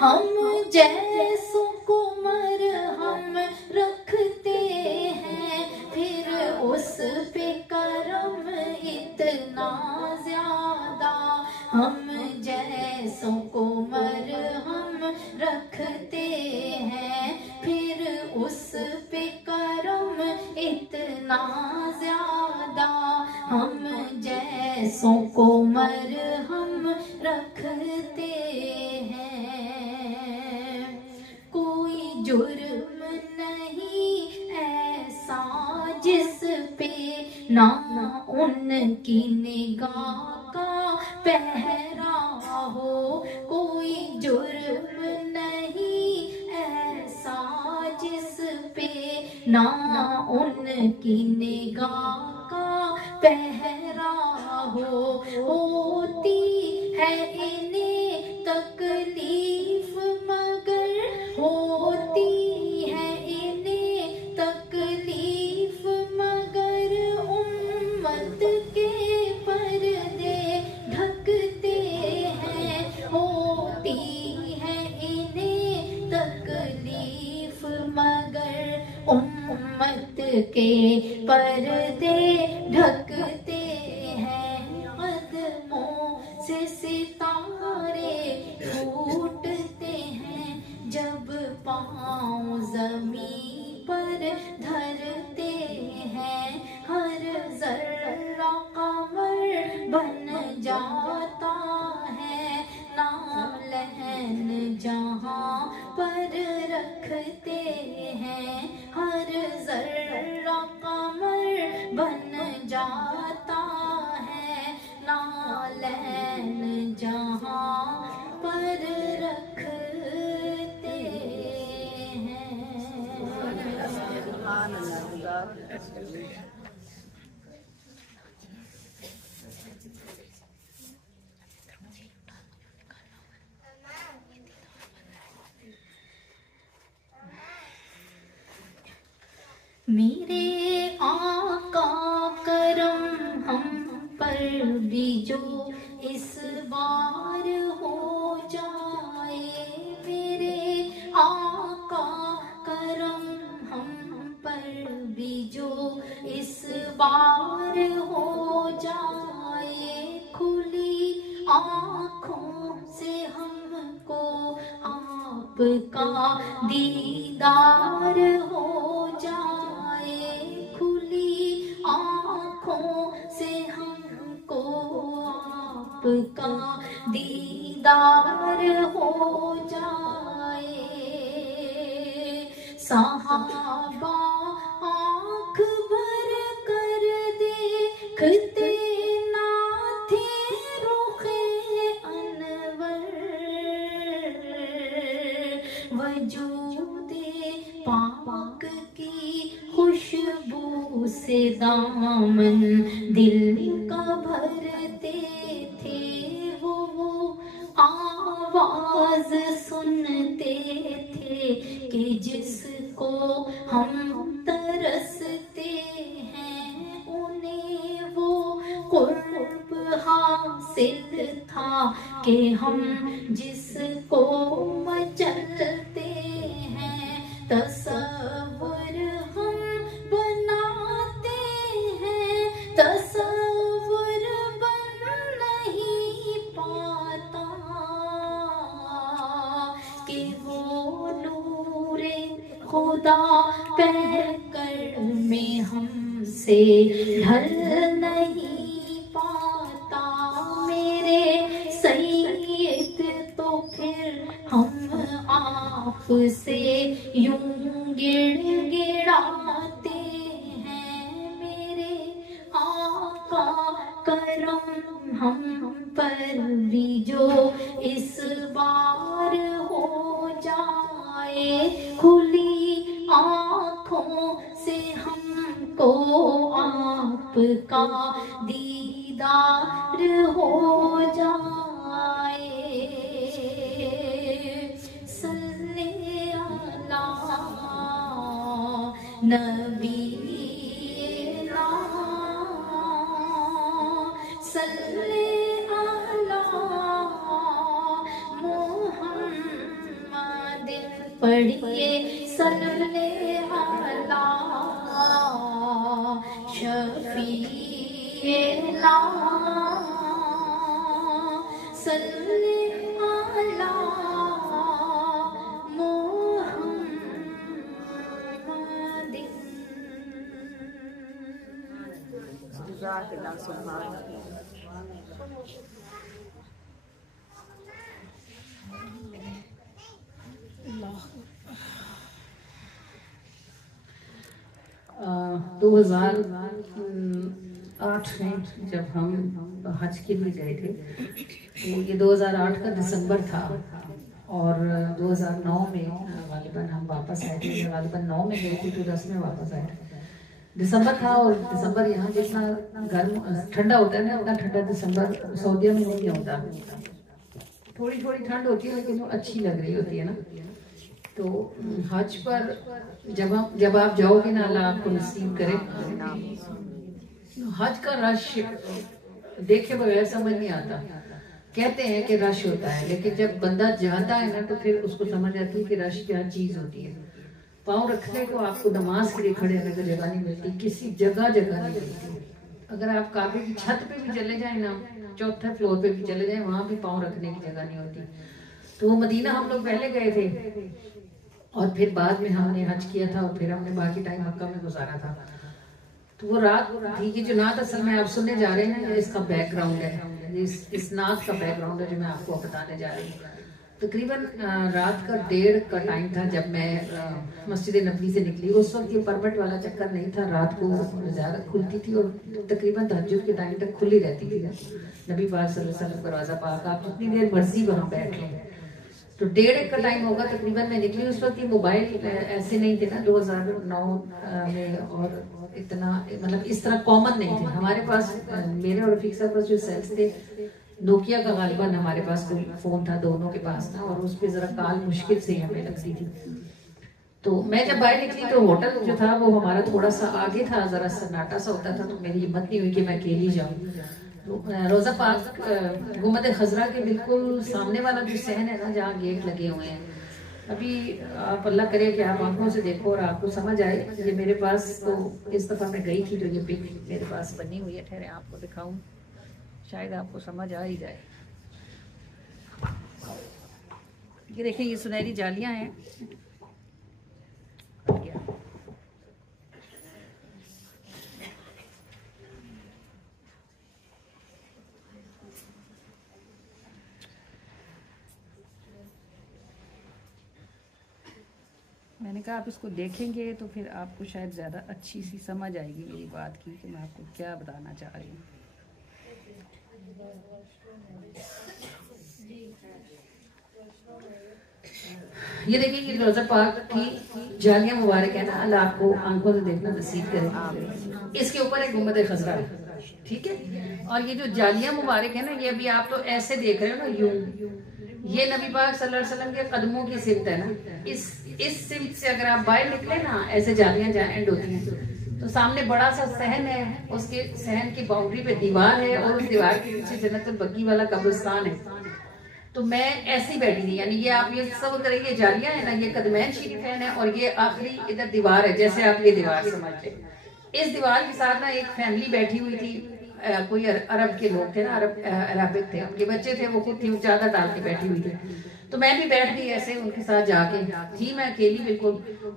हम जैसों को मरहम रखते हैं। फिर उस पे करम इतना ज्यादा, हम जैसों को मरहम रखते हैं। फिर उस पे करम इतना ज्यादा, हम जैसों को मरहम रखते हैं। कोई जुर्म नहीं ऐसा जिस पे ना उनकी निगाह का पहरा हो। कोई जुर्म नहीं ऐसा जिस पे ना उनकी निगाह का पहरा हो। होती है इन्हें तकलीफ मगर, होती है इन्हें तकलीफ मगर, उम्मत के पर्दे ढकते हैं। होती है इन्हें तकलीफ मगर, उम्मत के पर्दे ढकते हैं। कदमों से सितारे टूटते हैं, जब पाँव ज़मीन पर धरते हैं। हर ज़र्रा कमर बन जाता है, नालहन जहाँ पर रखते हैं। हर ज़र्रा कमर बन जाता है, नालहन जहाँ पर रखते हैं। मेरे आका करम हम पर भी जो इस बार हो जाए। मेरे आका करम हम पर भी जो इस बार हो जाए। खुली आँखों से हमको आपका दीदार हो जाए। खुली आँखों से हमको आपका दीदार हो जाए। सहाबा आँख भर कर देखते ना थे रुखे अनवर। वजूदे पाक की खुशबू से दामन दिल का भरते थे। वो आवाज सुनते थे कि जिसको हम तरसते हैं। उन्हें वो कुर्ब हासिल था कि हम जिसको मचलते हैं। तसव्वुर हम बनाते हैं, तसव्वुर बन नहीं पाता कि वो नूरे खुदा पैर कर में हमसे ढल नहीं पाता मेरे सैयद, तो फिर हम आपसे यूं गिड़गिड़ाते हैं मेरे आका। करम हम पर भी जो इस बार हो जाए, खुली आँखों से हमको आपका दीदार हो जाए। सल्ले अला नबी सल्ले अला मुहम्मद, पढ़िए सल्ले अला शफीएना, सल्ले अला मुहम्मद। जज़ाकल्लाह सुभान अल्लाह। 2008 में जब हम हज के लिए गए थे, तो ये 2008 का दिसंबर था और 2009 में गालिबन हम वापस आए थे। गालिबन 9 में गए थे तो 10 में वापस आए थे। दिसंबर था और दिसंबर यहाँ जितना गर्म ठंडा होता है ना, उतना ठंडा दिसंबर सऊदीया में नहीं होता। थोड़ी थोड़ी ठंड होती है लेकिन वो अच्छी लग रही होती है ना। तो हज पर जब आप जाओगे ना, अल्लाह आपको नसीब करे। हज का रश देखे बगैर समझ नहीं आता। कहते हैं कि रश होता है, लेकिन जब बंदा जाता है ना तो फिर उसको समझ आती है कि रश क्या चीज होती है। पाँव रखने को आपको नमाज के लिए खड़े होने को जगह नहीं मिलती, किसी जगह नहीं मिलती। अगर आप काबे की छत पे भी चले जाए ना, चौथे फ्लोर पे भी चले जाए, वहां भी पाँव रखने की जगह नहीं होती। तो वो मदीना हम लोग पहले गए थे और फिर बाद में हमने हज किया था और फिर हमने बाकी टाइम मक्का में गुजारा था। तो वो रात थी कि जो नात असल में आप सुनने जा रहे हैं, इसका बैकग्राउंड है, इस नात का बैकग्राउंड है जो मैं आपको बताने जा रही हूँ। तकरीबन रात का 1:30 का टाइम था जब मैं मस्जिद नबवी से निकली। उस वक्त ये परमिट वाला चक्कर नहीं था, रात को ज़्यादा खुलती थी और तकरीबन तहज्जुद के टाइम तक खुली रहती थी नबी पाक सल्लल्लाहु अलैहि वसल्लम दरवाज़ा पाक। आप जितनी देर मर्जी वहाँ बैठ लें। तो 1:30 का टाइम होगा तकरीबन मैं निकली। उस वक्त ये मोबाइल ऐसे नहीं थे ना 2009 में, और इतना मतलब इस तरह कॉमन नहीं थे हमारे पास। मेरे और रफीक साहब पास जो सेल्स थे, नोकिया का गालिबन हमारे पास कोई फोन था दोनों के पास ना, और उस पर जरा कॉल मुश्किल से हमें लगती थी। तो मैं जब बाहर निकली तो होटल जो था वो हमारा थोड़ा सा आगे था, जरा सन्नाटा सा होता था। तो मेरी हिम्मत नहीं हुई कि मैं अकेली जाऊँ। तो रोजा पाक गुंबद खजरा के बिल्कुल सामने वाला जो सहन है ना, जहाँ गेट लगे हुए हैं, अभी आप अल्लाह करे कि आप आंखों से देखो और आपको समझ आए। ये मेरे पास तो इस दफा मैं गई थी तो ये पिक मेरे पास बनी हुई है। ठहरे आपको दिखाऊं, शायद आपको समझ आ ही जाए। ये देखें, ये सुनहरी जालियां हैं। मैंने कहा आप इसको देखेंगे तो फिर आपको शायद ज़्यादा अच्छी सी समझ आएगी मेरी बात की कि मैं आपको क्या बताना चाह रही हूँ। ये देखिए, ये रोजा पाक की जालियां मुबारक है ना, अल्लाह आपको आंखों से देखना नसीब करे। इसके ऊपर एक गुंबद खजरा है, ठीक है। और ये जो जालियां मुबारक है ना, ये अभी आप तो ऐसे देख रहे हो ना, यूं। ये नबी पाक सल्लल्लाहु अलैहि वसल्लम के कदमों की सिमत है ना। इस सिमत से अगर आप बाहर निकले ना, ऐसे जालियां एंड होती हैं, तो सामने बड़ा सा सहन है, उसके सहन की बाउंड्री पे दीवार है और उस दीवार के पीछे जन्नतुल बकी वाला कब्रिस्तान है। तो मैं ऐसी बैठी थी, यानी ये आप ये सब करेंगे, जालियां है ना, ये कदमैन शरीफ है और ये आखिरी इधर दीवार है, जैसे आप ये दीवार समझते। इस दीवार के साथ ना एक फैमिली बैठी हुई थी, कोई अरब के लोग थे ना, अरबिक थे, उनके बच्चे थे, वो खुद थी चादर डाल के बैठी हुई थी। तो मैं भी बैठ गई ऐसे उनके साथ जाके, थी मैं अकेली बिल्कुल।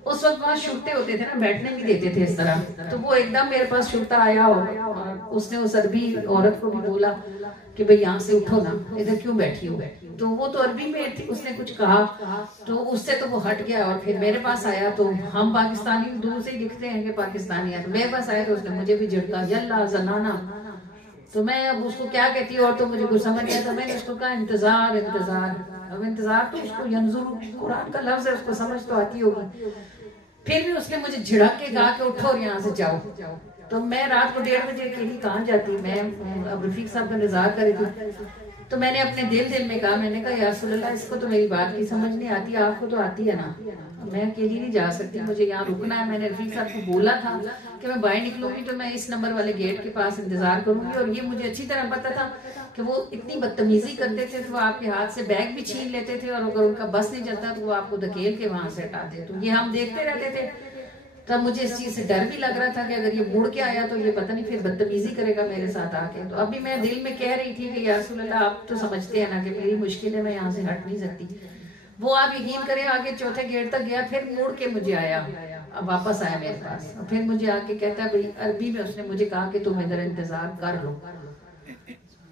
उस वक्त वहाँ शुरते होते थे ना, बैठने नहीं देते थे इस तरह। तो वो एकदम मेरे पास शुरता आया और उसने उस अरबी औरत को भी बोला कि भाई यहाँ से उठो ना, इधर क्यों बैठी हो। तो वो तो अरबी में थी, उसने कुछ कहा तो उससे तो वो हट गया और फिर मेरे पास आया। तो हम पाकिस्तानी दूर से ही दिखते हैं कि पाकिस्तानी है, तो मेरे पास आया तो उसने मुझे भी झटका, यल्ला जनाना। तो मैं अब उसको क्या कहती हूँ और तो मुझे कुछ समझ गया। तो मैंने उसको कहा इंतजार इंतजार। अब इंतजार तो उसको यंजुर कुरान का लफ्ज है, उसको समझ तो आती होगी। फिर भी उसने मुझे झिड़क के कहा कि उठो और यहाँ से जाओ। तो मैं रात को 1:30 बजे अकेली कहाँ जाती, मैं अब रफीक साहब का इंतजार कर रही थी। तो मैंने अपने दिल में कहा, मैंने कहा या रसूल अल्लाह, इसको तो मेरी बात की समझ नहीं आती, आपको तो आती है ना, मैं अकेली नहीं जा सकती, मुझे यहाँ रुकना है। मैंने रफीक साहब को बोला था कि मैं बाहर निकलूंगी तो मैं इस नंबर वाले गेट के पास इंतजार करूंगी। और ये मुझे अच्छी तरह पता था कि वो इतनी बदतमीजी करते थे, तो वो आपके हाथ से बैग भी छीन लेते थे और अगर उनका बस नहीं चलता तो वो आपको धकेल के वहां से हटाते। तो ये हम देखते रहते थे। तब मुझे इस चीज से डर भी लग रहा था कि अगर ये मुड़ के आया तो ये पता नहीं फिर बदतमीजी करेगा मेरे साथ आके। तो अभी मैं दिल में कह रही थी कि या रसूल अल्लाह, आप तो समझते हैं ना कि मेरी मुश्किल है, मैं यहाँ से हट नहीं सकती। वो आप यकीन करें आगे चौथे गेट तक गया, फिर मुड़ के मुझे आया, अब वापस आया मेरे पास। और फिर मुझे आके कहता है भाई, अरबी में उसने मुझे कहा कि तुम इधर इंतजार कर लो।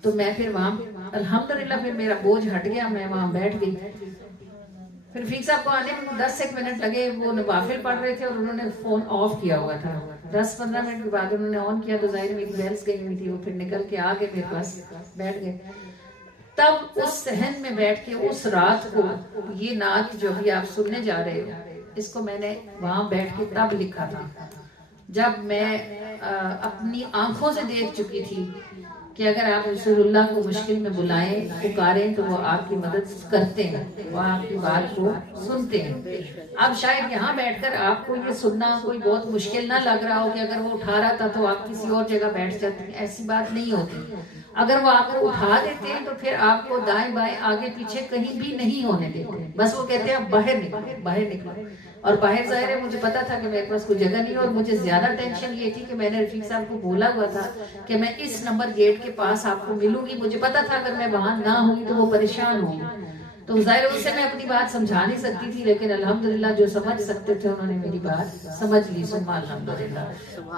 तो मैं फिर वहां अल्हम्दुलिल्लाह फिर मेरा बोझ हट गया, मैं वहां बैठ गई। फिर रफीक साहब को आने में 10 मिनट लगे, वो नवाफिल पढ़ रहे थे और उन्होंने फोन ऑफ किया हुआ था। 10-15 मिनट के बाद उन्होंने ऑन किया तो जाहिर मेरी बेल्स गई हुई थी, वो फिर निकल के आ गए मेरे पास, बैठ गए। तब उस सहन में बैठ के उस रात को ये नात जो भी आप सुनने जा रहे हो, इसको मैंने वहां बैठ के तब लिखा था जब मैं अपनी आंखों से देख चुकी थी कि अगर आप रसूलुल्लाह को मुश्किल में बुलाएं, पुकारें तो वो आपकी मदद करते हैं, वो आपकी बात को सुनते हैं। अब शायद यहाँ बैठकर आपको ये सुनना कोई बहुत मुश्किल ना लग रहा हो कि अगर वो उठा रहा था तो आप किसी और जगह बैठ जाते हैं, ऐसी बात नहीं होती। अगर वो आपको उठा देते हैं तो फिर आपको दाएं बाएं आगे पीछे कहीं भी नहीं होने देते, बस वो कहते हैं बाहर निकलो, बाहर निकलो। और बाहर जाहिर है मुझे पता था कि मेरे पास कोई जगह नहीं है। और मुझे ज्यादा टेंशन ये थी कि मैंने रफीक साहब को बोला हुआ था कि मैं इस नंबर गेट के पास आपको मिलूंगी। मुझे पता था अगर मैं वहां ना हुई तो वो परेशान होंगी। तो जाहिर है उससे मैं अपनी बात समझा नहीं सकती थी, लेकिन अल्हम्दुलिल्लाह जो समझ सकते थे उन्होंने मेरी बात समझ ली, सुम्मा अल्हम्दुलिल्लाह।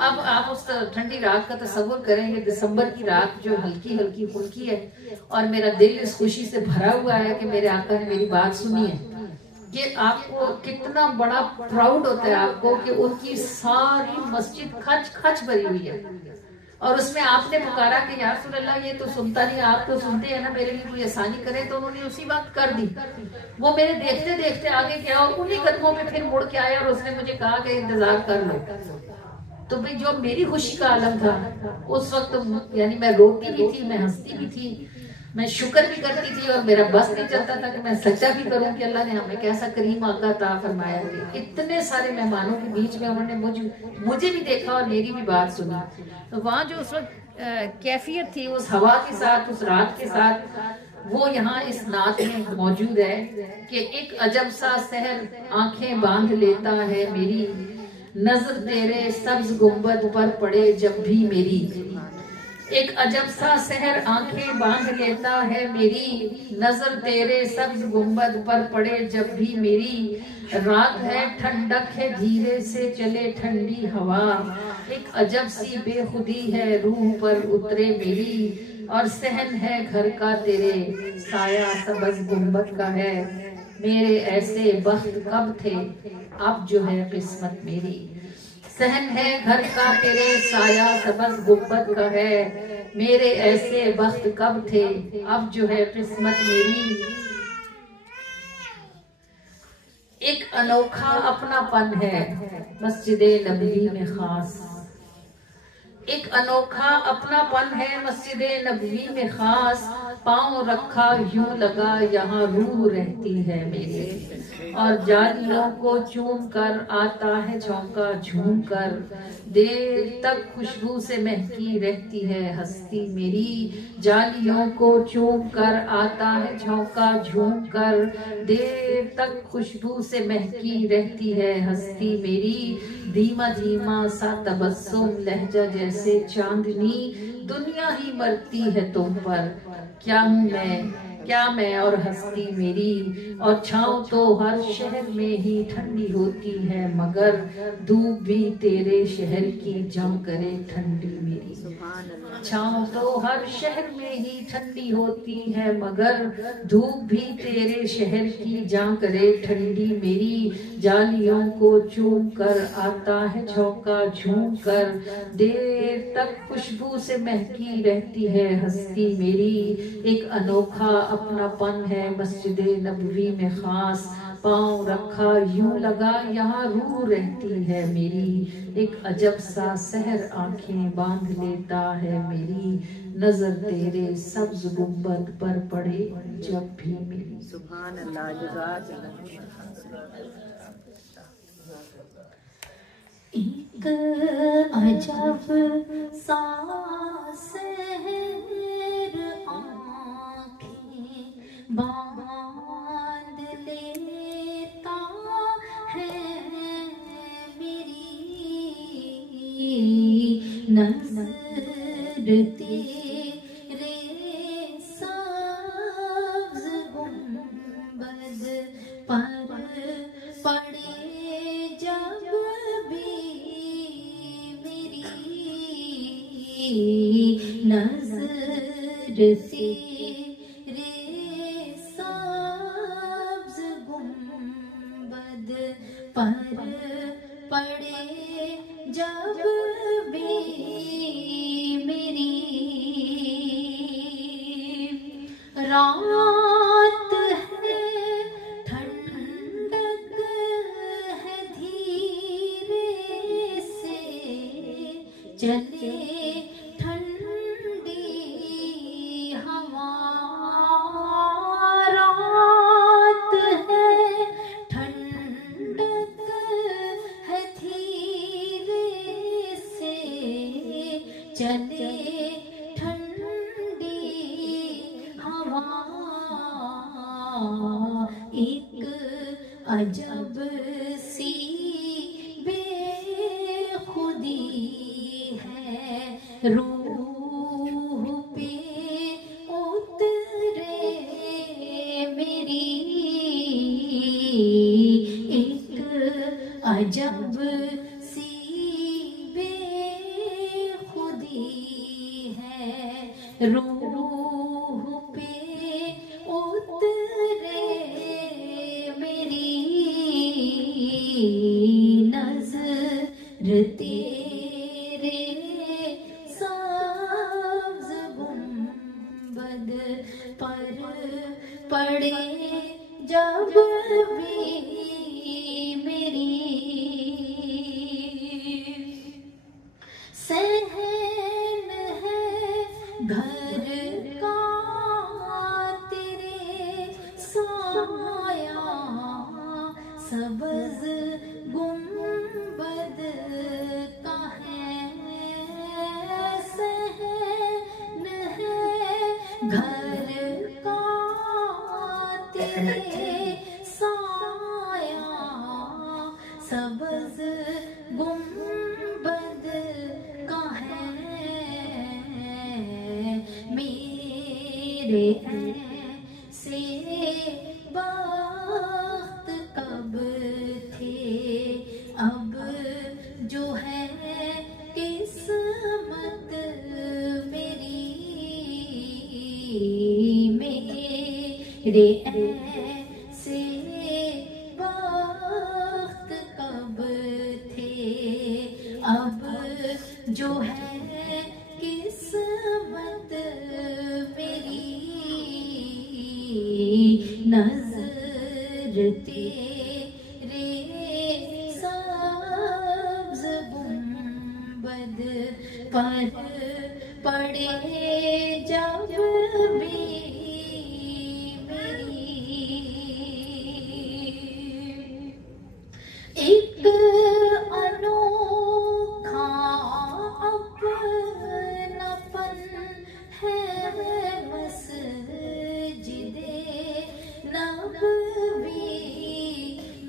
अब आप उस ठंडी रात का तसव्वुर करेंगे, दिसंबर की रात जो हल्की हल्की फुल्की है और मेरा दिल इस खुशी से भरा हुआ है कि मेरे आका ने मेरी बात सुनी है। ये आपको कितना बड़ा प्राउड होता है आपको कि उनकी सारी मस्जिद खच खच भरी हुई है और उसमें आपने पुकारा कि या रसूल अल्लाह, ये तो सुनता नहीं, आप तो सुनते हैं ना, मेरे लिए कोई आसानी करे। तो उन्होंने उसी वक्त कर दी। वो मेरे देखते देखते आगे गया और उन्हीं कदमों में फिर मुड़ के आया और उसने मुझे कहा कि इंतजार कर लो। तो भाई जो मेरी खुशी का आलम था उस वक्त, यानी मैं रोती भी थी, मैं हंसती भी थी, मैं शुक्र भी करती थी और मेरा बस नहीं चलता था कि मैं सच्चा भी करूं कि अल्लाह ने हमें कैसा करीम आका अता फरमाया कि इतने सारे मेहमानों के बीच में उन्होंने मुझे भी देखा और मेरी भी बात सुनी। तो वहाँ जो उस वक्त कैफियत थी उस हवा के साथ, उस रात के साथ, वो यहाँ इस नात में मौजूद है कि एक अजब सा सहर आंखें बांध लेता है मेरी, नजर तेरे सब्ज गुंबद पर पड़े जब भी मेरी। एक अजब सा सहर आंखें बांध लेता है मेरी, नजर तेरे सब्ज गुंबद पर पड़े जब भी मेरी। रात है ठंडक है धीरे से चले ठंडी हवा, एक अजब सी बेखुदी है रूह पर उतरे मेरी। और सहन है घर का तेरे साया सब्ज गुंबद का है, मेरे ऐसे बख्त कब थे अब जो है किस्मत मेरी। सहन है घर का तेरे साया सबज गुंबद का है, मेरे ऐसे बख्त कब थे अब जो है किस्मत मेरी। एक अनोखा अपनापन है मस्जिदे नबवी में खास, एक अनोखा अपनापन है मस्जिदे नबवी में खास। पाँव रखा यूं लगा यहाँ रूह रहती है मेरी, और जालियों को चूम कर आता है झोंका झूम कर, देर तक खुशबू से महकी रहती है हस्ती मेरी। जालियों को चूम कर आता है झोंका झूम कर, देर तक खुशबू से महकी रहती है हस्ती मेरी। धीमा धीमा सा तबस्सुम लहजा जैसे चांदनी, दुनिया ही मरती है तुम पर, क्या हूँ मैं क्या मैं और हस्ती मेरी, और छाँव तो हर शहर में ही ठंडी होती है, मगर धूप भी तेरे शहर की जम करे ठंडी मेरी। छाँव तो हर शहर में ही ठंडी होती है, मगर धूप भी तेरे शहर की जा करे ठंडी मेरी। जालियों को चूम कर आता है झोंका झूम कर, देर तक खुशबू से महकी रहती है हस्ती मेरी। एक अनोखा अपनापन है मस्जिदे नबवी में खास, पाँव रखा यूं लगा यहाँ रूह रहती है मेरी। एक अजब सा सहर आंखें बांध लेता है मेरी, नजर तेरे सब्ज गुंबद पर पड़े जब भी मेरी। सुभान अल्लाह, जज़ाकल्लाह। एक अजब सा सहर आँखें बांध लेता है मेरी, नज़र तेरे सब्ज़ गुंबद पर पड़े जब भी मेरी, नज़र तेरे सब्ज़ गुंबद पर पड़े जब भी मेरी। रात है ठंडक है धीरे से चले ठंडी हवा, रात है ठंडक है धीरे से चले ठंडी हवा। एक अजब सी बेखुदी है रूह पे उतरे मेरी, एक अजब सी बेखुदी है रूह पे उतरे मेरी, नज़र तेरे सब्ज़ गुंबद पर पड़े जब भी मेरी। सहन है घर का तेरे साया, सब्ज़ गुंबद का है। सहन है घर का तेरे साया, सब्ज़ गुंबद का है। मेरे ऐसे वक्त कब थे, अब जो है किस्मत मेरी। मेरे ऐसे वक्त कब थे, अब जो है किस्मत मेरी। नज़र तेरे सब्ज़ गुंबद पर पड़े जब भी मेरी। एक अनोखा अपनापन है मस्जिदे नबवी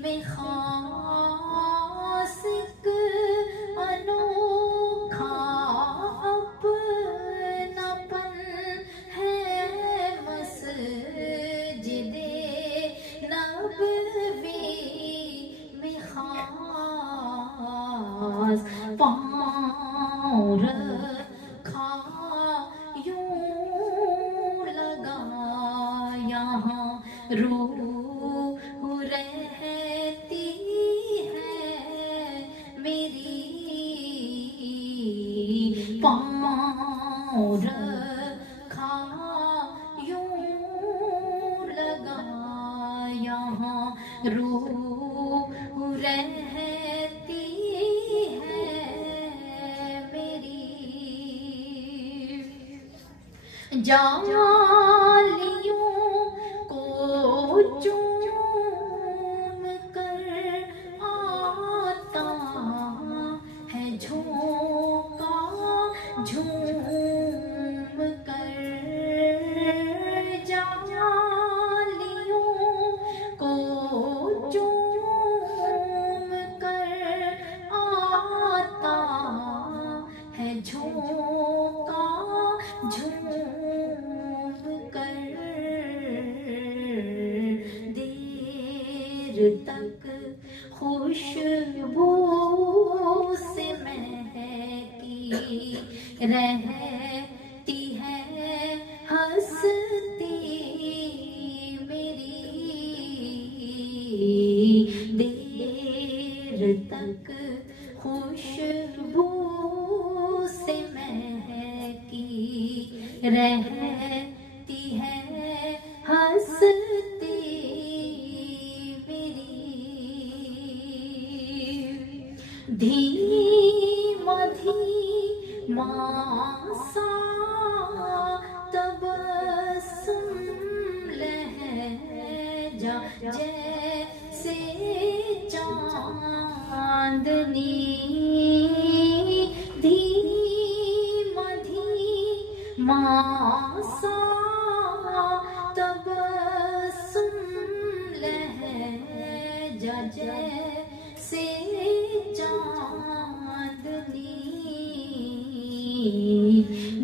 में खास, एक अनोखा अपनापन पाँव रखा यूं लगा यहाँ रूह रहती है मेरी पाँव रखा यूं लगा यहाँ रूह रहती है मेरी जालियों को चूम कर आता है झोंका झूम कर जालियों को चूम कर आता है झोंका झूम कर देर तक खुशबू से महकी रहती है हंसती मेरी देर तक खुशबू से महकी रहती है हंसती मेरी धीमा धीमा सा तबस्सुम लहजा जैसे चांदनी धीमा धीमा सा तबस्सुम लहजा जैसे चांदनी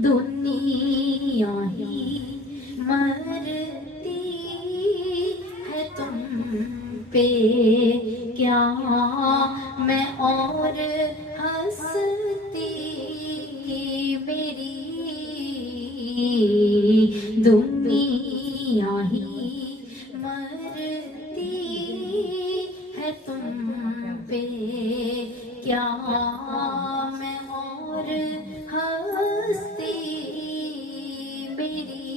दुनिया ही मरती है तुम पे क्या मैं और हंसती मेरी दुनिया ही मरती है तुम पे क्या मैं और हंसती मेरी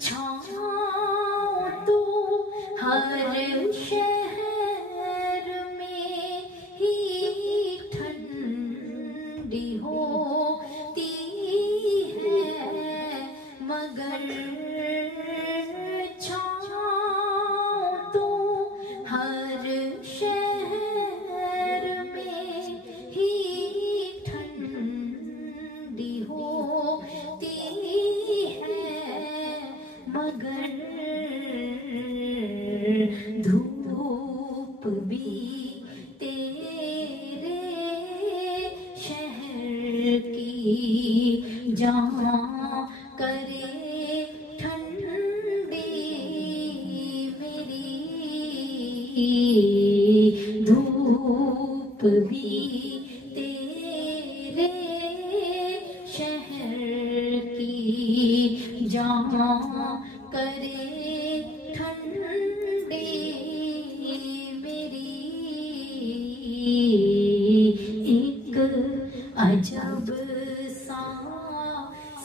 छाँव तो हर शहर में ही ठंडी होती है मगर छाँव तो हर शहर में ही ठंडी होती है मगर धूप भी तेरे शहर की जहाँ करे ठंडी मेरी धूप भी तेरे शहर की जहाँ करे ठंडी मेरी एक अजब सा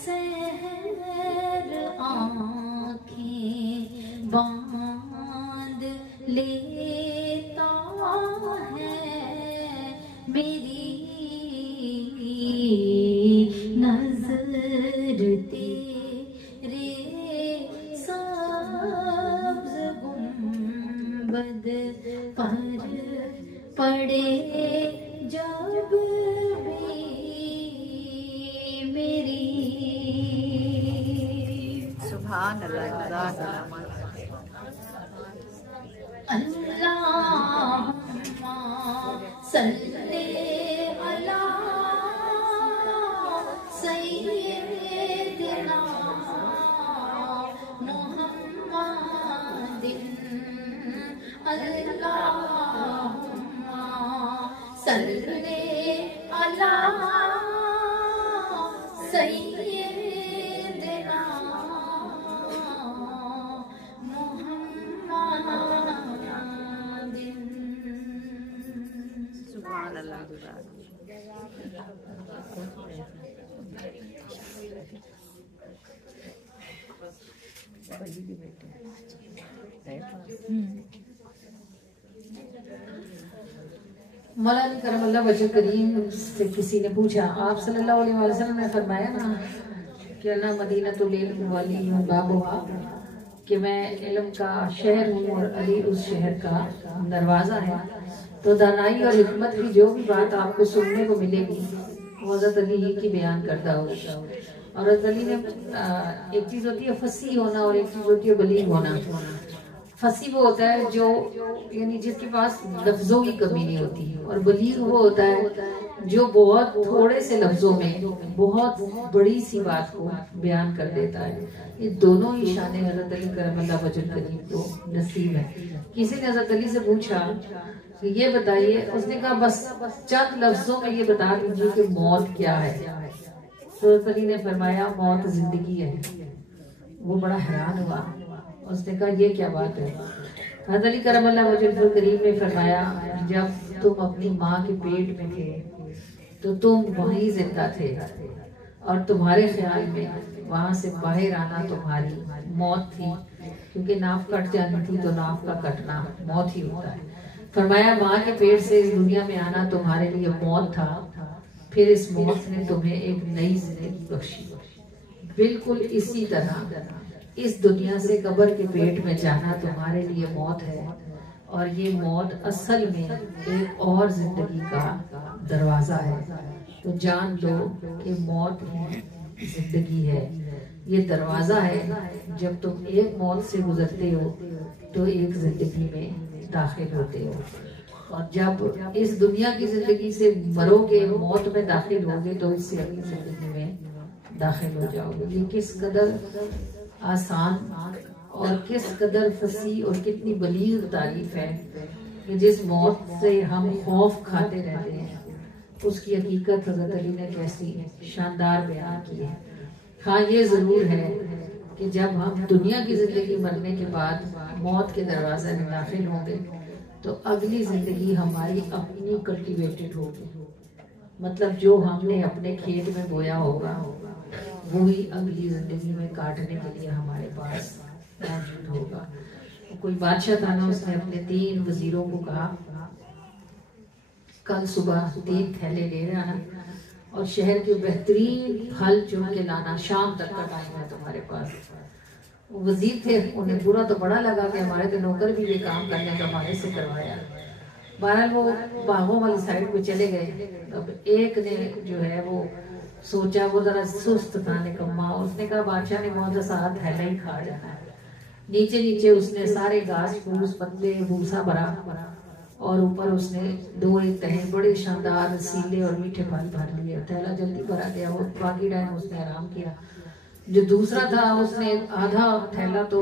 सहर आँखें बांध लेता है मेरी नजर तेरे सब्ज गुंबद पर पड़े जब भी मेरी सुभान अल्लाह अल्लाहुम्मा सल्ली अला सय्यिदिना मुहम्मदिन अल्लाहुम्मा सल्ले अला सय्यिदना मुहम्मदिन। सुभान अल्लाह। मौलाना करमल्लाह वजह करीम से किसी ने पूछा, आप सल्लल्लाहु अलैहि वसल्लम ने फरमाया ना कि अल्लाह मदीनतुल इल्म वाली हूँ बाबुहा, कि मैं इल्म का शहर हूँ और अली उस शहर का दरवाज़ा है। तो दानाई और हिकमत की जो भी बात आपको सुनने को मिलेगी वो हज़रत अली ही की बयान करता होगा। और हज़रत अली ने एक चीज़ होती है फसी होना और एक चीज़ होती है बलीग होना। फसी वो होता है जो यानी जिसके पास लफ्जों की कमी नहीं होती, और बलीग वो होता है जो बहुत थोड़े से लफ्जों में बहुत बड़ी सी बात को बयान कर देता है। ये दोनों ही शान हज़रत अली करमल्लाह वजह करीम को नसीब है। किसी ने हज़रत अली से पूछा कि ये बताइए, उसने कहा बस चंद लफ्जों में ये बता दीजिए कि मौत क्या है। तो हज़रत अली ने फरमाया मौत जिंदगी है। वो बड़ा हैरान हुआ, उसने कहा ये क्या बात है। हज़रत अली करमल्लाह वजह करीम ने फरमाया जब तुम अपनी माँ के पेट में थे तो तुम वहीं जिंदा थे, और तुम्हारे ख्याल में वहां से बाहर आना तुम्हारी मौत थी, क्योंकि नाफ कट जानी थी तो नाफ का कटना मौत ही होता है। फरमाया माँ के पेट से इस दुनिया में आना तुम्हारे लिए मौत था, फिर इस मौत ने तुम्हें एक नई जिंदगी बख्शी। बिल्कुल इसी तरह इस दुनिया से कब्र के पेट में जाना तुम्हारे लिए मौत है, और ये मौत असल में एक और जिंदगी का दरवाजा है। तो जान लो कि मौत ही जिंदगी है, ये दरवाजा है। जब तुम एक मौत से गुजरते हो तो एक जिंदगी में दाखिल होते हो, और जब इस दुनिया की जिंदगी से मरोगे, मौत में दाखिल होगे, तो इससे अगली जिंदगी में दाखिल हो जाओगे। ये किस कदर आसान और किस कदर फसी और कितनी बलीग तारीफ है कि जिस मौत से हम खौफ खाते रहते हैं उसकी हकीकत हज़रत अली ने कैसी शानदार बयान की है। हाँ, ये जरूर है कि जब हम दुनिया की जिंदगी मरने के बाद मौत के दरवाजे में दाखिल होंगे तो अगली जिंदगी हमारी अपनी कल्टीवेटेड होगी। मतलब जो हमने अपने खेत में बोया होगा वो ही अगली जिंदगी में काटने के लिए हमारे पास मौजूद होगा। कोई बादशाह था ना, उसने अपने 3 वजीरों को कहा कल सुबह 3 थैले ले आना और शहर के बेहतरीन फल चुन के लाना, शाम तक का टाइम है तुम्हारे पास। वो वजीर थे, उन्हें बुरा तो बड़ा लगा कि हमारे तो नौकर भी ये काम करने का हमारे से करवाया। बहरहाल वो बागों वाली साइड पे चले गए। अब एक ने जो है वो सोचा, वो जरा सुस्त था, निकम्मा, उसने कहा बादशाह ने मौजा साथ थैला ही खा जाना है। नीचे नीचे उसने सारे घास फूस पत्ते भूसा भरा और ऊपर उसने 2 तहे बड़े शानदार रसीले और मीठे फल भर लिए। थैला जल्दी भरा गया। वो बाकी टाइम उसने आराम किया। जो दूसरा था उसने आधा थैला तो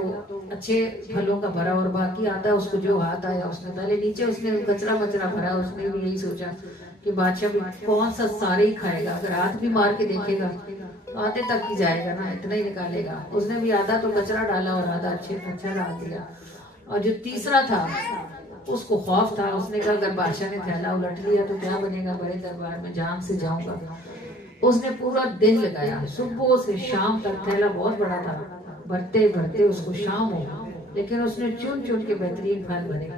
अच्छे फलों का भरा और बाकी आधा उसको जो हाथ आया उसने डाले। नीचे उसने कचरा मचरा भरा। उसने भी यही सोचा कि बादशाह भी कौन सा सारे ही खाएगा, अगर हाथ भी मार के देखेगा तो आधे तक ही जाएगा ना, इतना ही निकालेगा। उसने भी आधा तो कचरा डाला और आधा अच्छा डाल दिया। और जो तीसरा था उसको खौफ था। उसने कहा अगर बादशाह ने थैला उलट लिया तो क्या बनेगा, बड़े दरबार में जान से जाऊंगा। उसने पूरा दिन लगाया, सुबह से शाम तक। थैला बहुत बड़ा था, भरते भरते उसको शाम हो, लेकिन उसने चुन चुन के बेहतरीन फल भरे।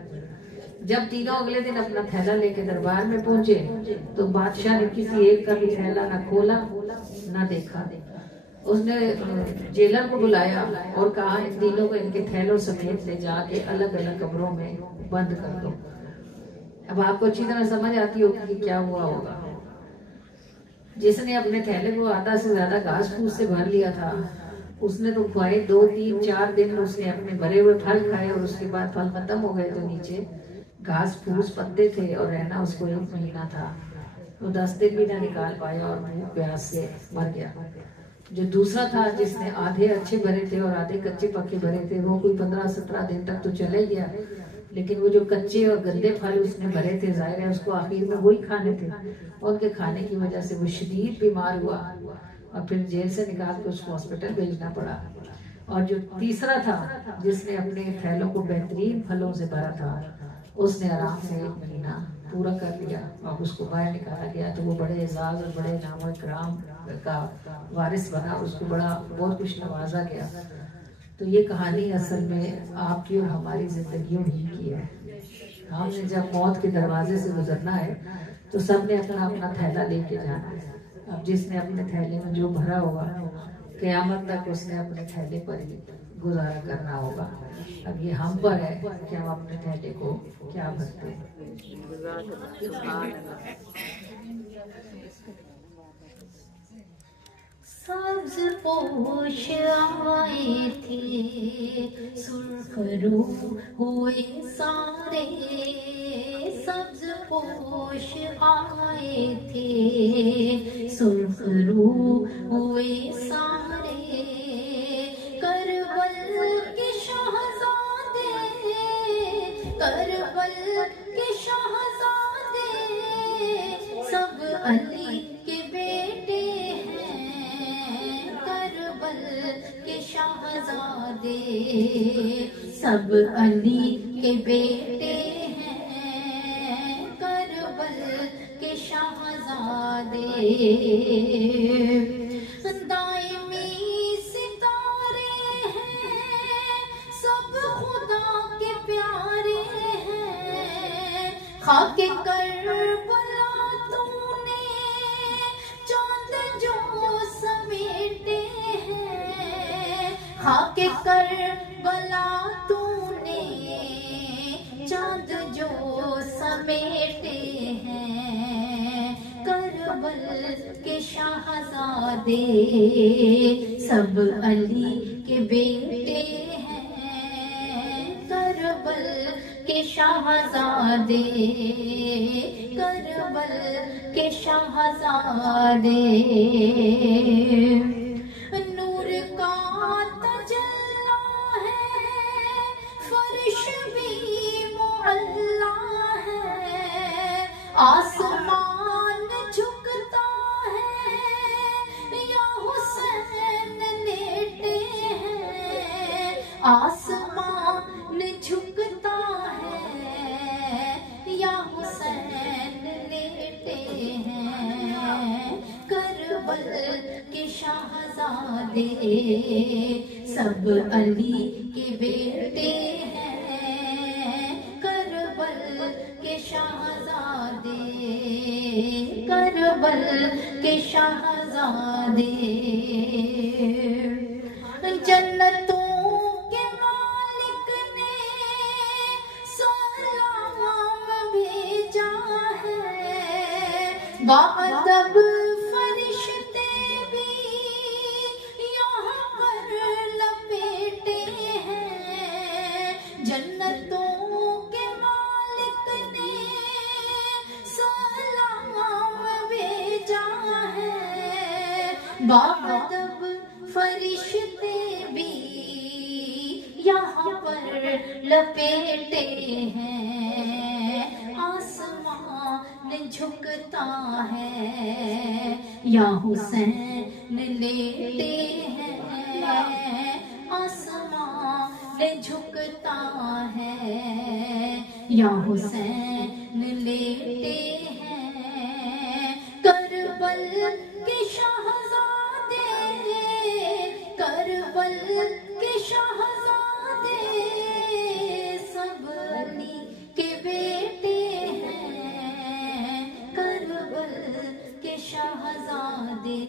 जब तीनों अगले दिन अपना थैला लेके दरबार में पहुंचे तो बादशाह ने किसी एक का भी थैला ना खोला ना देखा। उसने जेलर को बुलाया और कहा इन तीनों को इनके थैलों समेत ले जाके अलग अलग कब्रों में बंद कर दो। अब आपको अच्छी तरह समझ आती होगी कि क्या हुआ होगा। जिसने अपने थैले को आधा से ज्यादा घास फूस से भर लिया था उसने तो खाए 2, 3, 4 दिन उसने अपने भरे हुए फल खाए और उसके बाद फल खत्म हो गए तो नीचे घास फूस पत्ते थे और रहना उसको 1 महीना था। वो 10 दिन भी ना निकाल पाया और भूख प्यास से मर गया। जो दूसरा था जिसने आधे अच्छे भरे थे और आधे कच्चे पक्के भरे थे वो कोई 15-17 दिन तक तो चले गया, लेकिन वो जो कच्चे और गंदे फल उसने भरे थे, जाहिर है उसको आखिर में वही खाने थे। उनके खाने की वजह से वो शदीद बीमार हुआ और फिर जेल से निकाल के उसको हॉस्पिटल भेजना पड़ा। और जो तीसरा था जिसने अपने थैलों को बेहतरीन फलों से भरा था, उसने आराम से 1 महीना पूरा कर लिया और उसको बाहर निकाला गया। तो वो बड़े एजाज और बड़े नाम इकराम का वारिस बना, उसको बड़ा बहुत कुछ नवाजा गया। तो ये कहानी असल में आपकी और हमारी जिंदगियों ही की है। हमने जब मौत के दरवाजे से गुजरना है तो सबने अपना अपना थैला लेके जाना है। अब जिसने अपने थैले में जो भरा होगा, क़यामत तक उसने अपने थैले पर ही गुजारा करना होगा। अब ये हम पर है कि हम अपने थैले को क्या भरते हैं। सब्ज पोश आए थे, सुर्ख रूह हुए सारे। सब्ज पोश आए थे, सुर्ख रूह हुए सारे। करबल के शहजादे, करबल के शहजादे, सब अली के बेटे हैं। करबल के शहजादे, सब अली के बेटे हैं। करबल के शहजादे, दायमी सितारे हैं, सब खुदा के प्यारे हैं। खाके करबला तूने चांद जो समेटे हैं। खाके करबला तूने चांद जो समेटे हैं। करबल के शहजादे, सब अली के बेटे हैं। करबल के शहजादे, करबल के शहजादे। नूर का तजल्ला है, फर्श भी मुअल्ला है। आसमान झुकता है, या हुसैन लेटे हैं। आसमान झुकता है, या हुसैन लेटे हैं। करबल के शहजादे, सब अली के बेटे हैं। करबल के शहजादे, करबल के शहजादे। जन्नतों के मालिक ने सलाम भेजा है। बाअदब फरिश्ते भी यहाँ पर लपेटे हैं। जन्नतों के मालिक ने सलाम भेजा है। बाअदब फरिश्ते भी यहाँ पर लपेटे हैं। आसमान झुकता है, या हुसैन लेटे हैं। आसमान झुकता है, या हुसैन लेटे हैं। करबल के शहजादे, करबल के शहजादे, सब अली के बेटे हैं। करबल के शहजादे।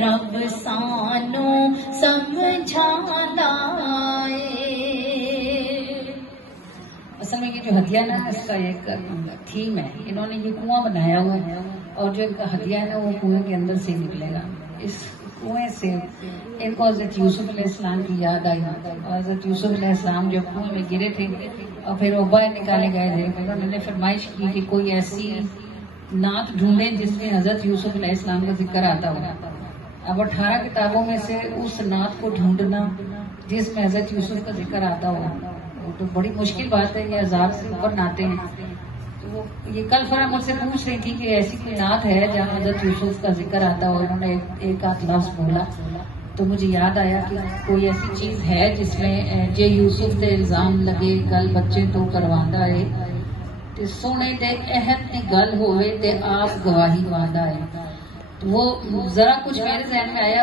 रब सानू समझांदा है। असल में ये जो हदिया ना इसका एक थीम है, इन्होंने ये कुआं बनाया हुआ है और जो इनका हदिया है ना वो कुएं के अंदर से निकलेगा। इस कुएं से इनको हज़रत यूसुफ अलैहिस्सलाम की याद आई। हज़रत यूसुफ अलैहिस्सलाम जब कुएं में गिरे थे और फिर वो बाहर निकाले गए थे, उन्होंने फरमाइश की कि कोई ऐसी नात ढूंढे जिसमें हज़रत यूसुफ अलैहिस्सलाम का जिक्र आता हो। अब 18 किताबों में से उस नात को ढूंढना जिसमें हज़रत यूसुफ का जिक्र आता हो तो बड़ी मुश्किल बात है। ये 1000 से ऊपर नाते हैं। तो ये कल फरा मुझसे पूछ रही थी कि ऐसी कोई नात है जहाँ हज़रत यूसुफ का जिक्र आता हो। इन्होंने एक आध लफ्ज़ बोला तो मुझे याद आया कि कोई ऐसी चीज़ है जिसमें जे यूसुफ ते इल्ज़ाम लगे गल बच्चे तो करवांदा है ते सोने दे अहद दी गल होवे ते आप गवाही वादा है। तो वो जरा कुछ मेरे जहन में आया,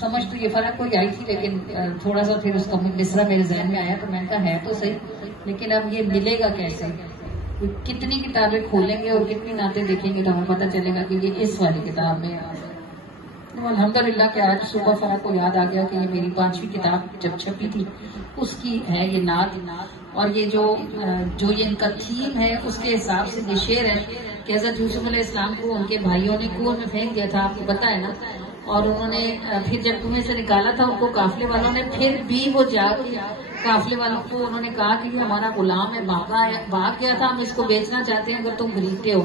समझ तो ये फर्क कोई आई थी लेकिन थोड़ा सा फिर उसका मिसरा मेरे जहन में आया तो मैंने कहा है तो सही, लेकिन अब ये मिलेगा कैसे? कितनी किताबें खोलेंगे और कितनी नातें देखेंगे तो हमें पता चलेगा कि ये इस वाली किताब में है। तो अल्हम्दुलिल्लाह कि आज सुबह फर्क को याद आ गया कि ये मेरी 5वीं किताब जब छपी थी उसकी है ये नात। और ये जो ये इनका थीम है उसके हिसाब से ये शेर है कि हज़रत यूसुफ अलैहिस्सलाम को उनके भाइयों ने कुएं में फेंक दिया था, आपको पता है ना। और उन्होंने फिर जब कुएं से निकाला था उनको काफिले वालों ने, फिर भी वो जाकर काफिले वालों को उन्होंने कहा कि ये हमारा गुलाम है, भाग गया था, हम इसको बेचना चाहते हैं अगर तुम खरीदते हो।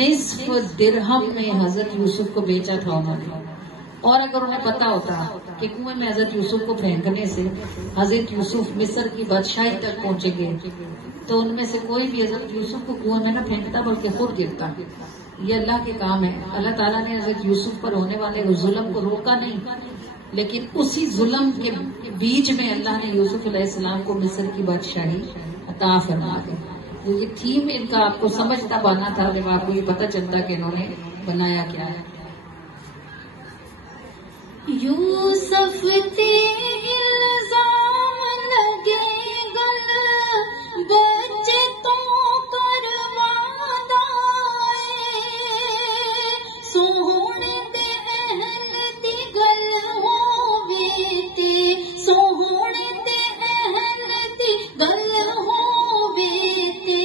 निस्फ दिरहम में हज़रत यूसुफ को बेचा था उन्होंने। और अगर उन्हें पता होता कि कुएं में हज़रत यूसुफ को फेंकने से हज़रत यूसुफ मिस्र की बादशाही तक पहुंचेंगे तो उनमें से कोई भी हज़रत यूसुफ को कुएं में न फेंकता बल्कि खुद गिरता। ये अल्लाह के काम है। अल्लाह ताला ने हज़रत यूसुफ पर होने वाले जुल्म को रोका नहीं, लेकिन उसी जुल्म के बीच में अल्लाह ने यूसुफ अलैहिस्सलाम को मिस्र की बादशाही अता फरमा दी। तो ये थीम इनका आपको समझता पाना था जब आपको ये पता चलता कि इन्होंने बनाया क्या है। यूसुफ ते इल्जाम लगे गल बच्चे तो करवांदा है। सोहणे दे अहल दी गल होवे ते सोहणे दे अहल दी गल होवे ते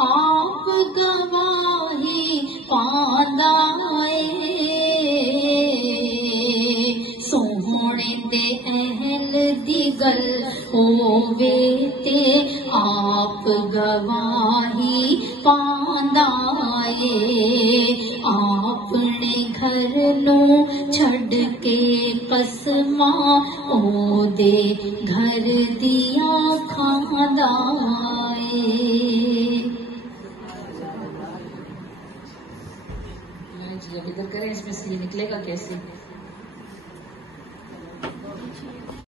आप गवाही पांदा है। सोहणे दे अहल दी गल होवे ते आप गवाही पांदा है। आपने घर नू छड़ के कसमा ओ दे घर दिया खांदा है। जब इधर करें इसमें से ये निकलेगा कैसे?